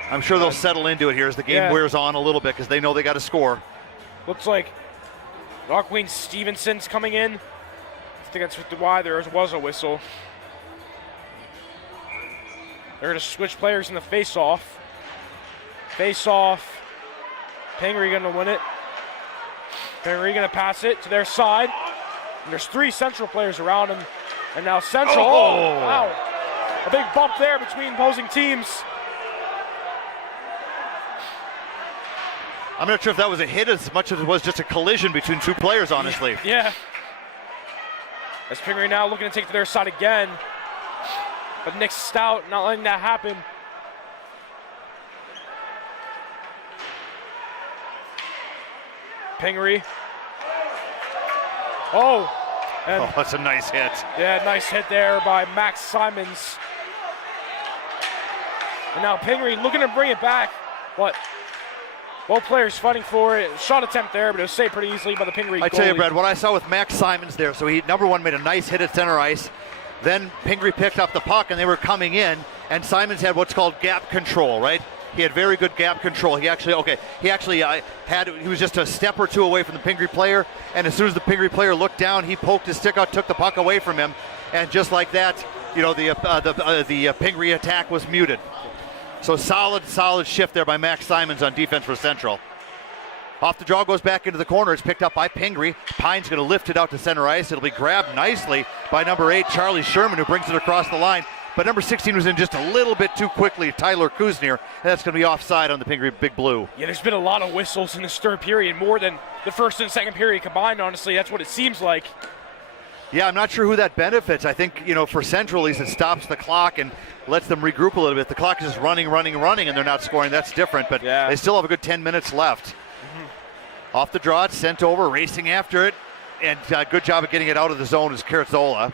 I'm sure they'll settle into it here as the game wears on a little bit because they know they got to score. Looks like Rockqueen Stevenson's coming in. I think that's why there was a whistle. They're going to switch players in the face-off. Face-off. Pingry going to win it. Pingry going to pass it to their side. And there's three Central players around him. And now Central, wow. A big bump there between opposing teams. I'm not sure if that was a hit as much as it was just a collision between two players, honestly. Yeah. As Pingry now looking to take to their side again. But Nick Stout not letting that happen. Pingry. And that's a nice hit. Yeah, nice hit there by Max Simons. And now Pingry looking to bring it back. Both players fighting for it. Shot attempt there, but it was saved pretty easily by the Pingry goalie. I tell you, Brad, what I saw with Max Simons there, so he, number one, made a nice hit at center ice. Then Pingry picked up the puck, and they were coming in, and Simons had what's called gap control, right? He had very good gap control. He was just a step or two away from the Pingry player, and as soon as the Pingry player looked down, he poked his stick out, took the puck away from him, and just like that, the Pingry attack was muted. So solid shift there by Max Simons on defense for Central. Off the draw, goes back into the corner. It's picked up by Pingry. Pine's going to lift it out to center ice. It'll be grabbed nicely by number 8, Charlie Sherman, who brings it across the line. But number 16 was in just a little bit too quickly, Tyler Kuznier, and that's going to be offside on the Pingry Big Blue. Yeah, there's been a lot of whistles in this third period, more than the first and second period combined, honestly. That's what it seems like. Yeah, I'm not sure who that benefits. I think, for Central, at least it stops the clock and lets them regroup a little bit. The clock is just running, and they're not scoring. That's different, but they still have a good 10 minutes left. Off the draw, it's sent over, racing after it, and good job of getting it out of the zone is Carazzola.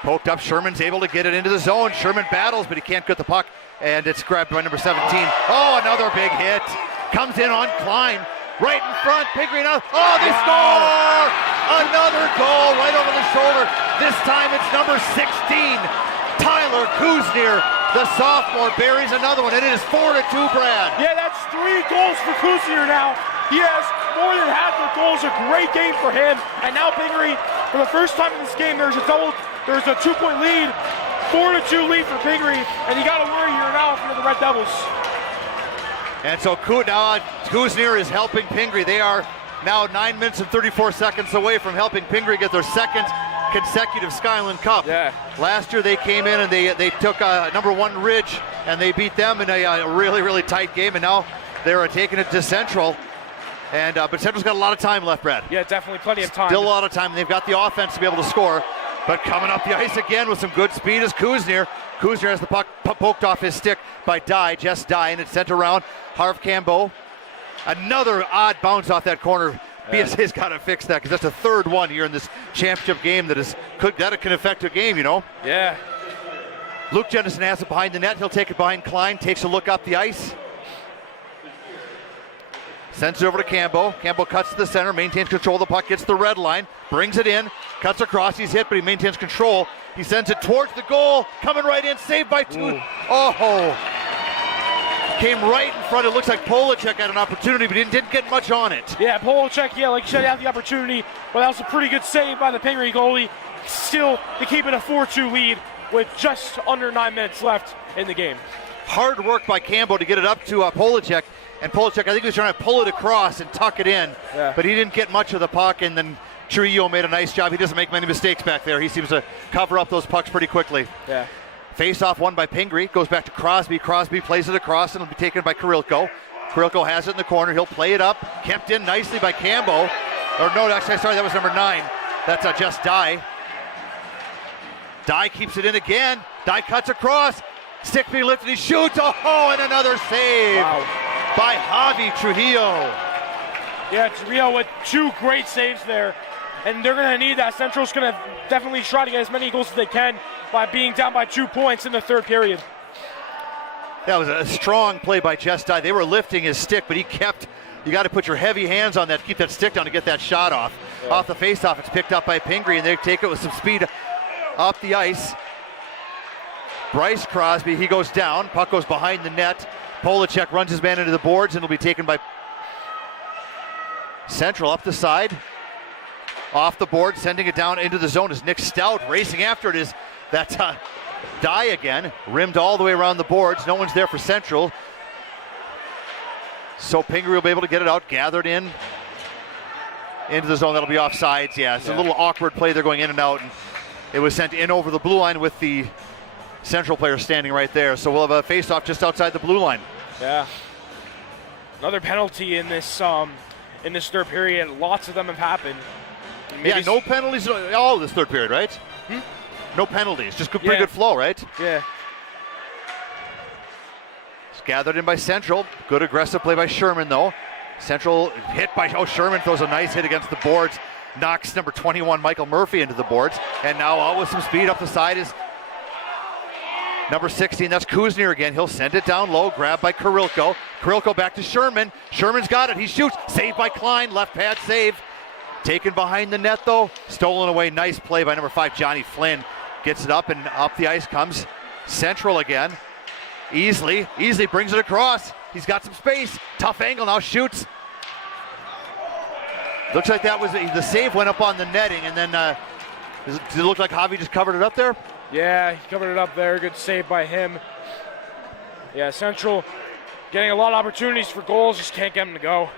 Poked up, Sherman's able to get it into the zone. Sherman battles, but he can't get the puck, and it's grabbed by number 17. Oh, another big hit. Comes in on Klein, right in front, Pingry now. Oh, they score! Another goal right over the shoulder. This time it's number 16, Tyler Kuznier. The sophomore buries another one, and it is 4-2, Brad. Yeah, that's 3 goals for Kuznier now. He has more than half the goals. A great game for him. And now Pingry, for the first time in this game, there's a 2-point lead. 4-2 lead for Pingry, and you got to worry here now for the Red Devils. And so now Kuzner is helping Pingry. They are now 9 minutes and 34 seconds away from helping Pingry get their second consecutive Skyland Cup. Yeah. Last year they came in and they took number 1 Ridge and they beat them in a really, really tight game, and now they're taking it to Central. And but Central's got a lot of time left, Brad. Yeah, definitely plenty of time. Still a lot of time, and they've got the offense to be able to score. But coming up the ice again with some good speed is Kuzner. Kuzner has the puck poked off his stick by Jess Dye, and it's sent around. Harv Cambo. Another odd bounce off that corner. BSA's got to fix that, because that's the third one here in this championship game that can affect a game, you know. Yeah. Luke Jennison has it behind the net. He'll take it behind Klein, takes a look up the ice. Sends it over to Cambo. Cambo cuts to the center, maintains control of the puck, gets the red line, brings it in, cuts across, he's hit, but he maintains control. He sends it towards the goal, coming right in, saved by two. Ooh. Oh! Came right in front. It looks like Polacek had an opportunity, but he didn't get much on it. Yeah, Polacek, like you said, had the opportunity, but that was a pretty good save by the Pingry goalie. Still, to keep it a 4-2 lead with just under 9 minutes left in the game. Hard work by Cambo to get it up to Polacek. And Polacek, I think he was trying to pull it across and tuck it in, but he didn't get much of the puck, and then Trujillo made a nice job. He doesn't make many mistakes back there. He seems to cover up those pucks pretty quickly. Yeah. Face-off won by Pingry, goes back to Crosby. Crosby plays it across, and it'll be taken by Kirilko. Kirilko has it in the corner. He'll play it up. Kept in nicely by Cambo. Or no, actually, sorry, that was number 9. That's just Dye. Dye keeps it in again. Dye cuts across. Stick being lifted, he shoots. Oh, and another save by Javi Trujillo. Yeah, Trujillo with 2 great saves there. And they're going to need that. Central's going to definitely try to get as many goals as they can by being down by 2 points in the third period. That was a strong play by Jess Dye. They were lifting his stick, but you got to put your heavy hands on that to keep that stick down to get that shot off. Yeah. Off the faceoff, it's picked up by Pingry, and they take it with some speed up the ice. Bryce Crosby, he goes down. Puck goes behind the net. Polacek runs his man into the boards, and it'll be taken by Central up the side. Off the board, sending it down into the zone is Nick Stout. Racing after it is that Dye again. Rimmed all the way around the boards. No one's there for Central. So Pingry will be able to get it out, gathered in into the zone. That'll be offsides. Yeah, it's a little awkward play. They're going in and out. And it was sent in over the blue line with the Central player standing right there. So we'll have a face-off just outside the blue line. Yeah. Another penalty in this third period. Lots of them have happened. Maybe no penalties all this third period, right? No penalties, just pretty good flow, right? Yeah. It's gathered in by Central. Good aggressive play by Sherman, though. Central hit by Sherman throws a nice hit against the boards. Knocks number 21, Michael Murphy, into the boards. And now out with some speed up the side is number 16, that's Kuzner again. He'll send it down low, grabbed by Kirilko. Kirilko back to Sherman. Sherman's got it, he shoots. Saved by Klein, left pad save. Taken behind the net, though. Stolen away. Nice play by number 5, Johnny Flynn. Gets it up, and up the ice comes Central again. Easily brings it across. He's got some space. Tough angle, now shoots. Looks like that was the save went up on the netting, and then does it look like Javi just covered it up there? Yeah, he covered it up there. Good save by him. Yeah, Central getting a lot of opportunities for goals, just can't get them to go.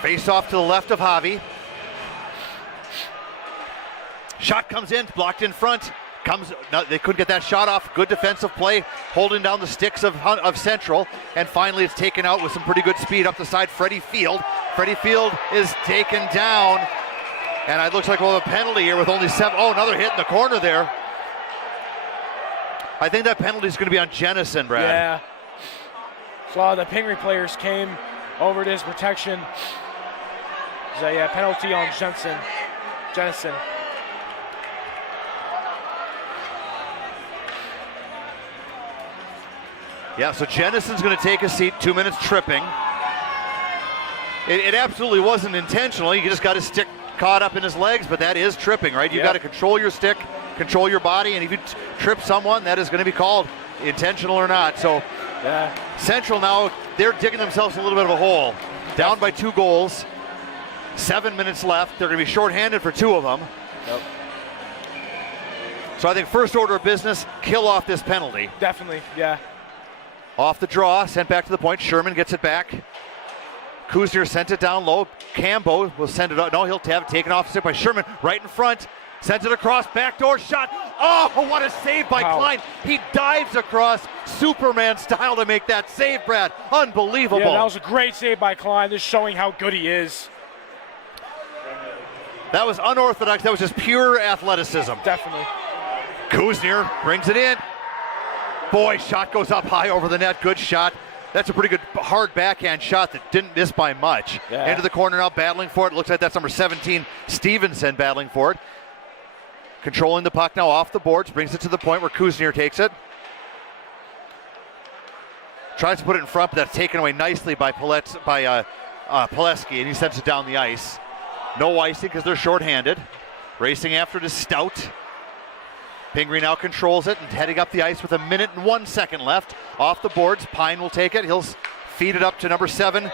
Face off to the left of Javi. Shot comes in, blocked in front. No, they couldn't get that shot off. Good defensive play, holding down the sticks of Central. And finally it's taken out with some pretty good speed up the side. Freddie Field. Freddie Field is taken down. And it looks like we'll have a penalty here with only 7. Oh, another hit in the corner there. I think that penalty is going to be on Jennison, Brad. Yeah. So a lot of the Pingry players came over to his protection. So yeah, penalty on Jennison. Yeah, so Jennison's going to take a seat, 2 minutes tripping. It absolutely wasn't intentional. You just got his stick caught up in his legs, but that is tripping, right? You've got to control your stick, control your body, and if you trip someone, that is going to be called intentional or not. So Central now, they're digging themselves a little bit of a hole. Down by 2 goals. 7 minutes left. They're going to be shorthanded for 2 of them. Yep. So I think first order of business, kill off this penalty. Definitely, yeah. Off the draw, sent back to the point. Sherman gets it back. Kuzner sent it down low. Cambo will send it out. No, he'll have it taken off stick by Sherman. Right in front. Sends it across. Backdoor shot. Oh, what a save by Klein. He dives across Superman style to make that save, Brad. Unbelievable. Yeah, that was a great save by Klein. Just showing how good he is. That was unorthodox. That was just pure athleticism. Definitely. Kuzner brings it in. Boy, shot goes up high over the net. Good shot. That's a pretty good hard backhand shot that didn't miss by much. Yeah. Into the corner now, battling for it. Looks like that's number 17, Stevenson, battling for it. Controlling the puck now off the boards. Brings it to the point where Kuzner takes it. Tries to put it in front, but that's taken away nicely by Pileski, and he sends it down the ice. No icing because they're shorthanded. Racing after it is Stout. Pingry now controls it and heading up the ice with 1 minute and 1 second left. Off the boards, Pine will take it. He'll feed it up to number 7,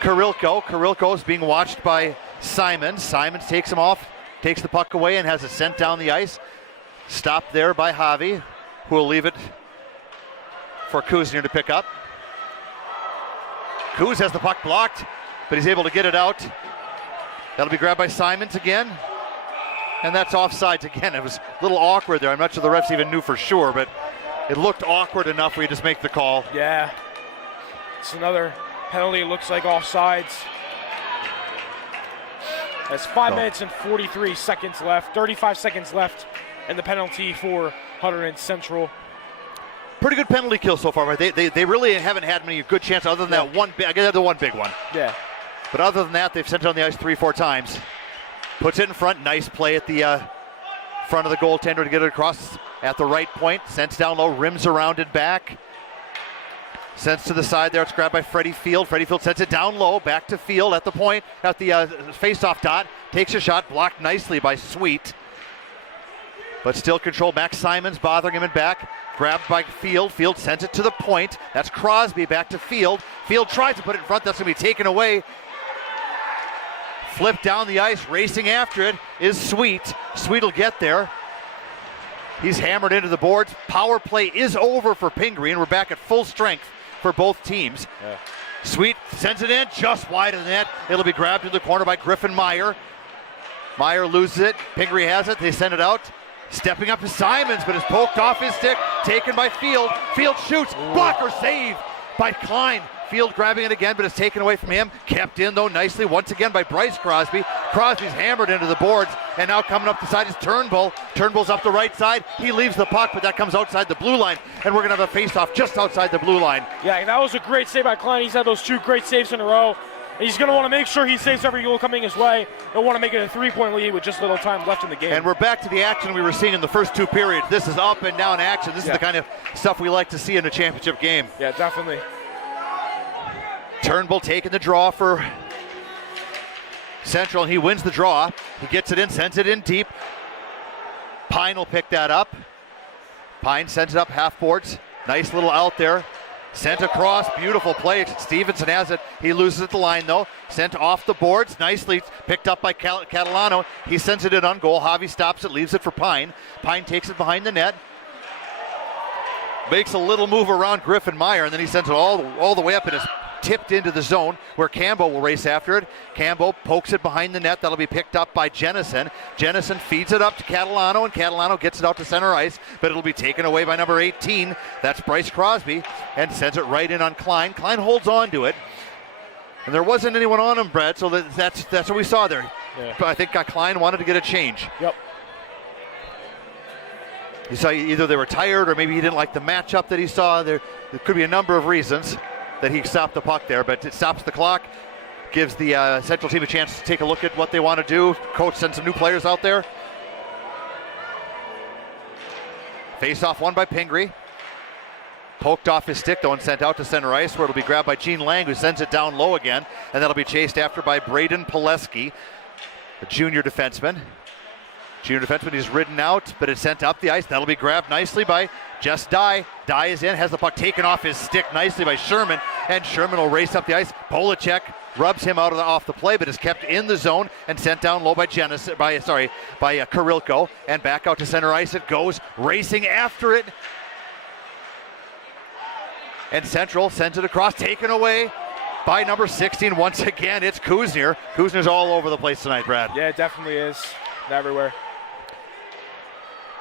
Kirilko. Kirilko is being watched by Simons. Simons takes him off, takes the puck away and has it sent down the ice. Stopped there by Javi, who will leave it for Kuzner to pick up. Kuz has the puck blocked, but he's able to get it out. That'll be grabbed by Simons again. And that's offsides again. It was a little awkward there. I'm not sure the refs even knew for sure, but it looked awkward enough where you just make the call. Yeah. It's another penalty. It looks like offsides. That's 5 minutes and 43 seconds left. 35 seconds left in the penalty for Hunterdon Central. Pretty good penalty kill so far, right? They really haven't had many good chances other than that one. I guess the one big one. Yeah. But other than that, they've sent it on the ice 3-4 times. Puts it in front. Nice play at the front of the goaltender to get it across at the right point. Sends down low, rims around and back. Sends to the side there. It's grabbed by Freddie Field. Freddie Field sends it down low, back to Field at the point, at the face-off dot. Takes a shot, blocked nicely by Sweet. But still controlled. Max Simons bothering him in back. Grabbed by Field. Field sends it to the point. That's Crosby back to Field. Field tries to put it in front. That's going to be taken away. Flipped down the ice, racing after it is Sweet. Sweet will get there. He's hammered into the boards. Power play is over for Pingry, and we're back at full strength for both teams. Yeah. Sweet sends it in just wide of the net. It'll be grabbed in the corner by Griffin Meyer. Meyer loses it. Pingry has it. They send it out. Stepping up to Simons, but it's poked off his stick. Taken by Field. Field shoots. Blocker save by Klein. Field grabbing it again, but it's taken away from him. Kept in, though, nicely once again by Bryce Crosby. Crosby's hammered into the boards, and now coming up the side is Turnbull. Turnbull's up the right side. He leaves the puck, but that comes outside the blue line, and we're going to have a face-off just outside the blue line. Yeah, that was a great save by Klein. He's had those 2 great saves in a row. He's going to want to make sure he saves every goal coming his way. He'll want to make it a 3-point lead with just a little time left in the game. And we're back to the action we were seeing in the first 2 periods. This is up and down action. This is the kind of stuff we like to see in a championship game. Yeah, definitely. Turnbull taking the draw for Central, and he wins the draw. He gets it in, sends it in deep. Pine will pick that up. Pine sends it up half boards. Nice little out there. Sent across, beautiful play. Stevenson has it. He loses at the line though. Sent off the boards, nicely picked up by Catalano. He sends it in on goal. Javi stops it, leaves it for Pine. Pine takes it behind the net. Makes a little move around Griffin Meyer, and then he sends it all the way up and is tipped into the zone where Cambo will race after it. Cambo pokes it behind the net. That'll be picked up by Jennison. Jennison feeds it up to Catalano, and Catalano gets it out to center ice, but it'll be taken away by number 18. That's Bryce Crosby, and sends it right in on Klein. Klein holds on to it, and there wasn't anyone on him, Brad, so that's what we saw there. Yeah. But I think Klein wanted to get a change. Yep. You saw either they were tired or maybe he didn't like the matchup that he saw. There could be a number of reasons that he stopped the puck there, but it stops the clock, gives the Central team a chance to take a look at what they want to do. Coach sends some new players out there. Face-off won by Pingry. Poked off his stick though and sent out to center ice, where it'll be grabbed by Gene Lang, who sends it down low again, and that'll be chased after by Braden Pileski, a junior defenseman. He's ridden out, but it's sent up the ice. That'll be grabbed nicely by Jess Dye. Dye is in, has the puck taken off his stick nicely by Sherman, and Sherman will race up the ice. Polacek rubs him off the play, but is kept in the zone and sent down low by Kirilko, and back out to center ice it goes, racing after it. And Central sends it across, taken away by number 16. Once again, it's Kuzner. Kuzner's all over the place tonight, Brad. Yeah, it definitely is. Everywhere.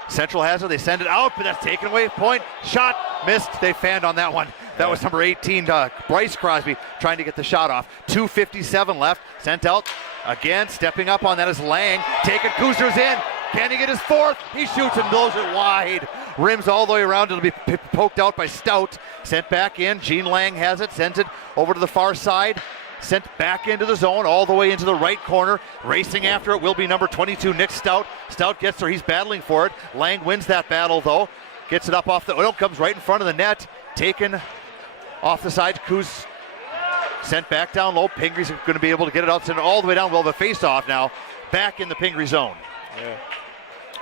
Central has it. They send it out, but that's taken away. Point, shot, missed. They fanned on that one. That was number 18, Bryce Crosby, trying to get the shot off. 2:57 left. Sent out again. Stepping up on that is Lang. Taking Kuzner's in. Can he get his fourth? He shoots and blows it wide. Rims all the way around. It'll be poked out by Stout. Sent back in. Gene Lang has it. Sends it over to the far side. Sent back into the zone, all the way into the right corner. Racing after it will be number 22, Nick Stout. Stout gets there. He's battling for it. Lang wins that battle, though. Gets it up off the oil. Comes right in front of the net. Taken off the side. Kuz sent back down low. Pingry's going to be able to get it out. Send it all the way down. We'll have a face-off now. Back in the Pingry zone.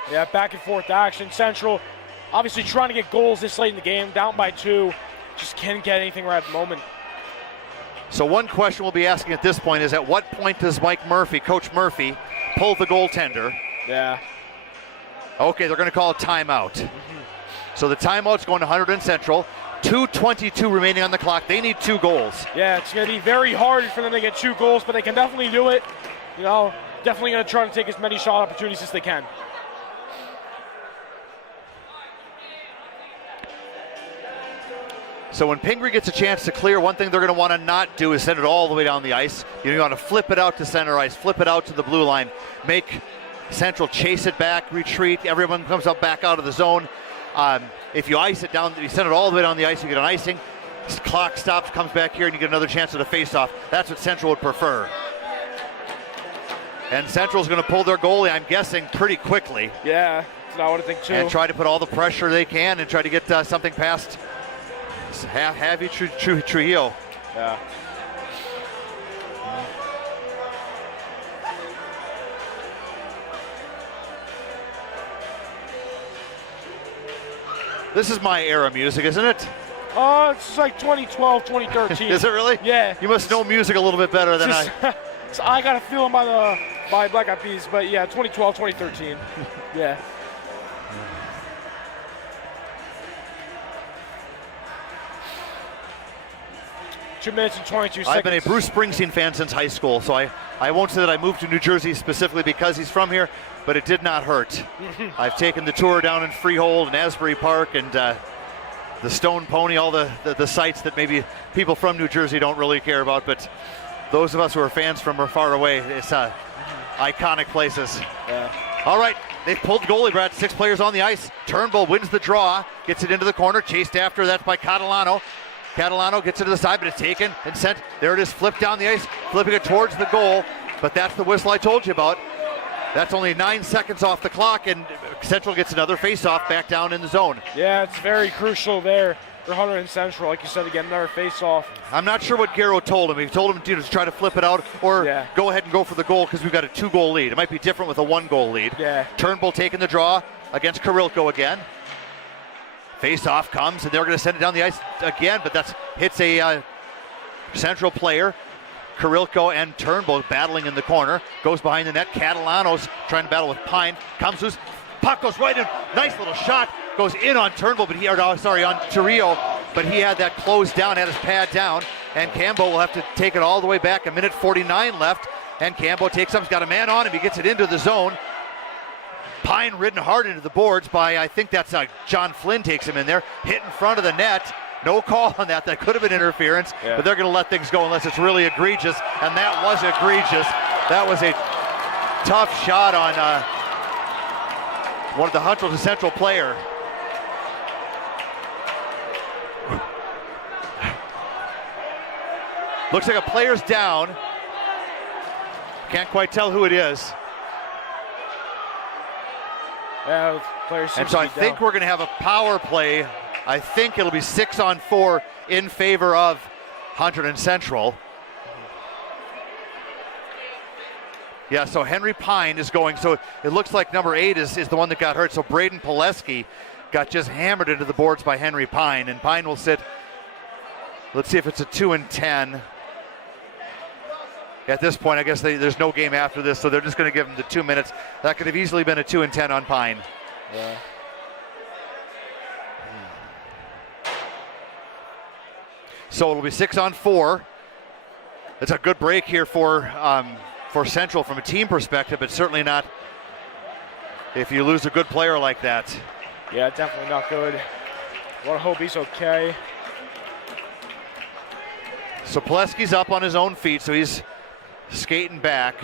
Yeah, back and forth action. Central obviously trying to get goals this late in the game. Down by 2. Just can't get anything right at the moment. So one question we'll be asking at this point is, at what point does Coach Murphy, pull the goaltender? Yeah. Okay, they're going to call a timeout. So the timeout's going to Hunterdon Central. 2:22 remaining on the clock. They need 2 goals. Yeah, it's going to be very hard for them to get 2 goals, but they can definitely do it. You know, definitely going to try to take as many shot opportunities as they can. So when Pingry gets a chance to clear, one thing they're going to want to not do is send it all the way down the ice. You want to flip it out to center ice, flip it out to the blue line, make Central chase it back, retreat. Everyone comes up back out of the zone. If you ice it down, you send it all the way down the ice, you get an icing. Clock stops, comes back here, and you get another chance at a face-off. That's what Central would prefer. And Central's going to pull their goalie, I'm guessing, pretty quickly. Yeah, that's what I would think too. And try to put all the pressure they can and try to get something past Javi Trujillo. Yeah. This is my era music, isn't it? It's like 2012, 2013. Is it really? Yeah. You must know music a little bit better than I. I got a feeling by Black Eyed Peas, but yeah, 2012, 2013. Yeah. 2 minutes and 22 seconds. I've been a Bruce Springsteen fan since high school, so I won't say that I moved to New Jersey specifically because he's from here, but it did not hurt. I've taken the tour down in Freehold and Asbury Park and the Stone Pony, all the sites that maybe people from New Jersey don't really care about, but those of us who are fans from far away, it's iconic places. Yeah. All right, they've pulled the goalie, Brad. 6 players on the ice. Turnbull wins the draw, gets it into the corner, chased after that by Catalano. Catalano gets it to the side, but it's taken and sent. There it is, flipped down the ice, flipping it towards the goal. But that's the whistle I told you about. That's only 9 seconds off the clock, and Central gets another face-off back down in the zone. Yeah, it's very crucial there for Hunter and Central. Like you said, again, another face-off. I'm not sure what Garrow told him. He told him to try to flip it out or go ahead and go for the goal because we've got a 2-goal lead. It might be different with a 1-goal lead. Yeah. Turnbull taking the draw against Kirilko again. Face-off comes, and they're going to send it down the ice again, but that hits a Central player. Kirilko and Turnbull battling in the corner. Goes behind the net. Catalano's trying to battle with Pine. Comes loose. Puck goes right in. Nice little shot. Goes in on Turnbull, but on Torrio, but he had that closed down, had his pad down, and Cambo will have to take it all the way back. 1:49 left, and Cambo takes up. He's got a man on him. He gets it into the zone. Pine ridden hard into the boards by, I think that's John Flynn takes him in there. Hit in front of the net. No call on that. That could have been interference, but they're going to let things go unless it's really egregious, and that was egregious. That was a tough shot on one of the Hunterdon Central player. Looks like a player's down. Can't quite tell who it is. Yeah, the player seems and so I think we're going to have a power play. I think it'll be 6-on-4 in favor of Hunterdon Central. Yeah, so Henry Pine is going. So it looks like number 8 is the one that got hurt. So Braden Pileski got just hammered into the boards by Henry Pine, and Pine will sit Let's see if it's a 2 and 10. At this point, I guess there's no game after this, so they're just going to give them the 2 minutes. That could have easily been a 2 and 10 on Pine. Yeah. So it'll be 6 on 4. It's a good break here for Central from a team perspective, but certainly not if you lose a good player like that. Yeah, definitely not good. I want to hope he's okay. So Plesky's up on his own feet, so he's skating back.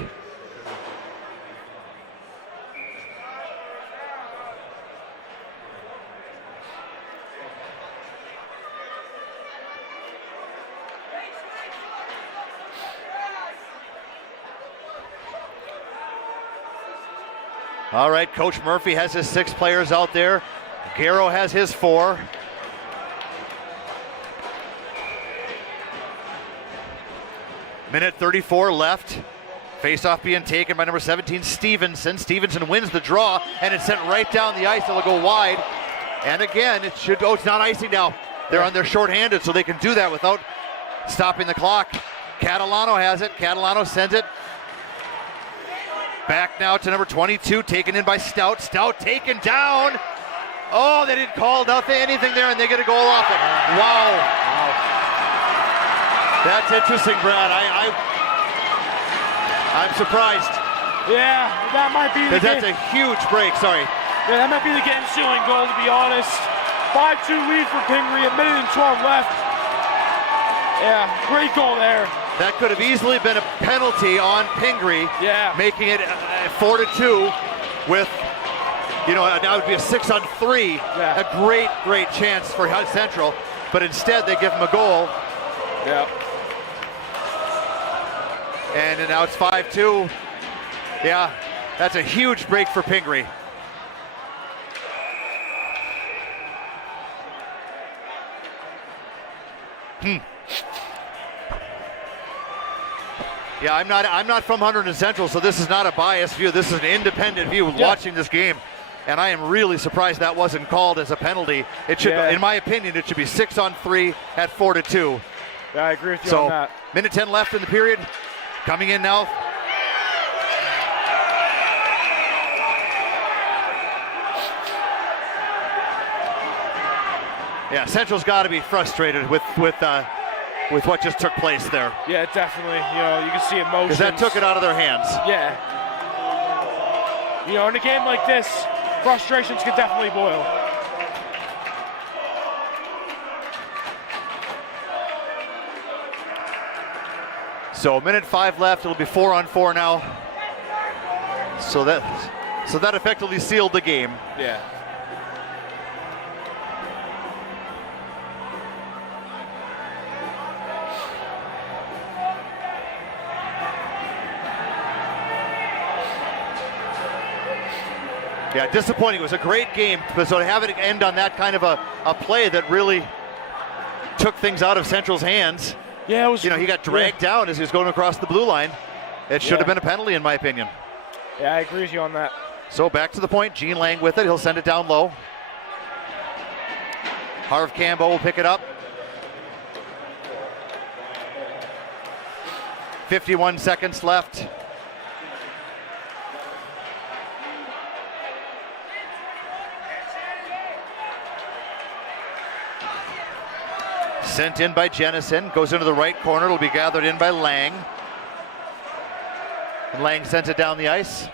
All right, Coach Murphy has his 6 players out there. Garrow has his 4. Minute 34 left. Face-off being taken by number 17, Stevenson. Stevenson wins the draw, and it's sent right down the ice. It'll go wide. And again, it's not icing now. They're on their shorthanded, so they can do that without stopping the clock. Catalano has it. Catalano sends it back now to number 22, taken in by Stout. Stout taken down. Oh, they didn't call anything there, and they get a goal off it. Wow. That's interesting, Brad. I'm surprised. Yeah, that might be the That's a huge break, sorry. Yeah, that might be the game sealing goal, to be honest. 5-2 lead for Pingry, a minute and 12 left. Yeah, great goal there. That could have easily been a penalty on Pingry, making it 4-2 with, that would be a 6 on 3. Yeah. A great chance for Central, but instead they give him a goal. Yeah. And now it's 5-2. Yeah, that's a huge break for Pingry. Yeah, I'm not from Hunterdon Central, so this is not a biased view. This is an independent view watching this game. And I am really surprised that wasn't called as a penalty. It should, in my opinion, it should be 6 on 3 at 4-2. Yeah, I agree with you on that. Minute 10 left in the period. Coming in now. Yeah, Central's got to be frustrated with what just took place there. Yeah, definitely. You can see emotions. Because that took it out of their hands. Yeah. In a game like this, frustrations can definitely boil. So minute 5 left. It'll be 4 on 4 now. So that effectively sealed the game. Yeah. Yeah, disappointing. It was a great game, but so to have it end on that kind of a play that really took things out of Central's hands. Yeah, it was. He got dragged down as he was going across the blue line. It should have been a penalty, in my opinion. Yeah, I agree with you on that. So back to the point. Gene Lang with it. He'll send it down low. Harv Cambo will pick it up. 51 seconds left. Sent in by Jennison, goes into the right corner. It'll be gathered in by Lang. And Lang sends it down the ice.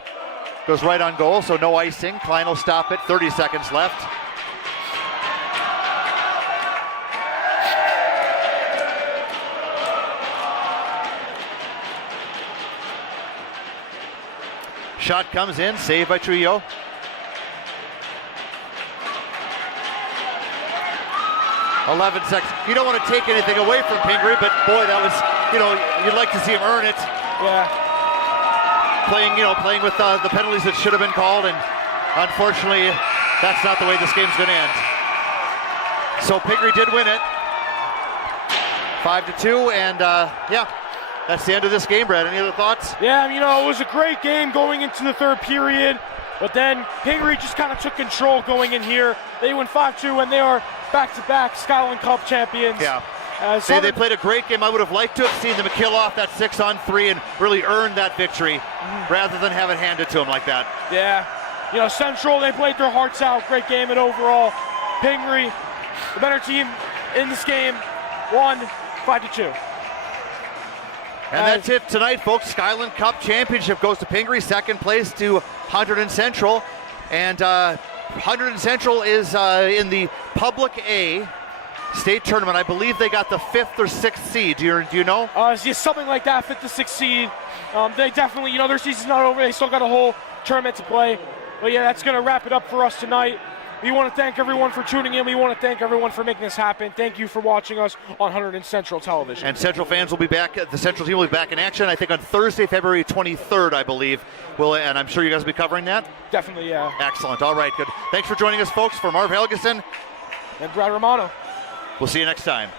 Goes right on goal, so no icing. Klein will stop it. 30 seconds left. Shot comes in, saved by Trujillo. .11 seconds. You don't want to take anything away from Pingry, but boy, that was, you'd like to see him earn it. Yeah. Playing with the penalties that should have been called, and unfortunately, that's not the way this game's going to end. So Pingry did win it, 5-2, and that's the end of this game, Brad. Any other thoughts? Yeah, it was a great game going into the third period, but then Pingry just kind of took control going in here. They win 5-2, and they are back-to-back Scotland Cup champions. Yeah. They played a great game. I would have liked to have seen them kill off that 6-on-3 and really earn that victory rather than have it handed to them like that. Yeah. You know, Central, they played their hearts out. Great game, and overall, Pingry, the better team in this game, won 5-2. And that's it tonight, folks. Skyland Cup Championship goes to Pingry, second place to Hunterdon Central. And Hunterdon Central is in the Public A state tournament. I believe they got the 5th or 6th seed. Do you know? Yeah, something like that, 5th to 6th seed. They definitely, you know, their season's not over. They still got a whole tournament to play. But yeah, that's going to wrap it up for us tonight. We want to thank everyone for tuning in. We want to thank everyone for making this happen. Thank you for watching us on Hunterdon Central Television. And Central fans will be back. The Central team will be back in action, I think, on Thursday, February 23rd, I believe. And I'm sure you guys will be covering that? Definitely, yeah. Excellent. All right, good. Thanks for joining us, folks. For Marv Helgeson and Brad Romano. We'll see you next time.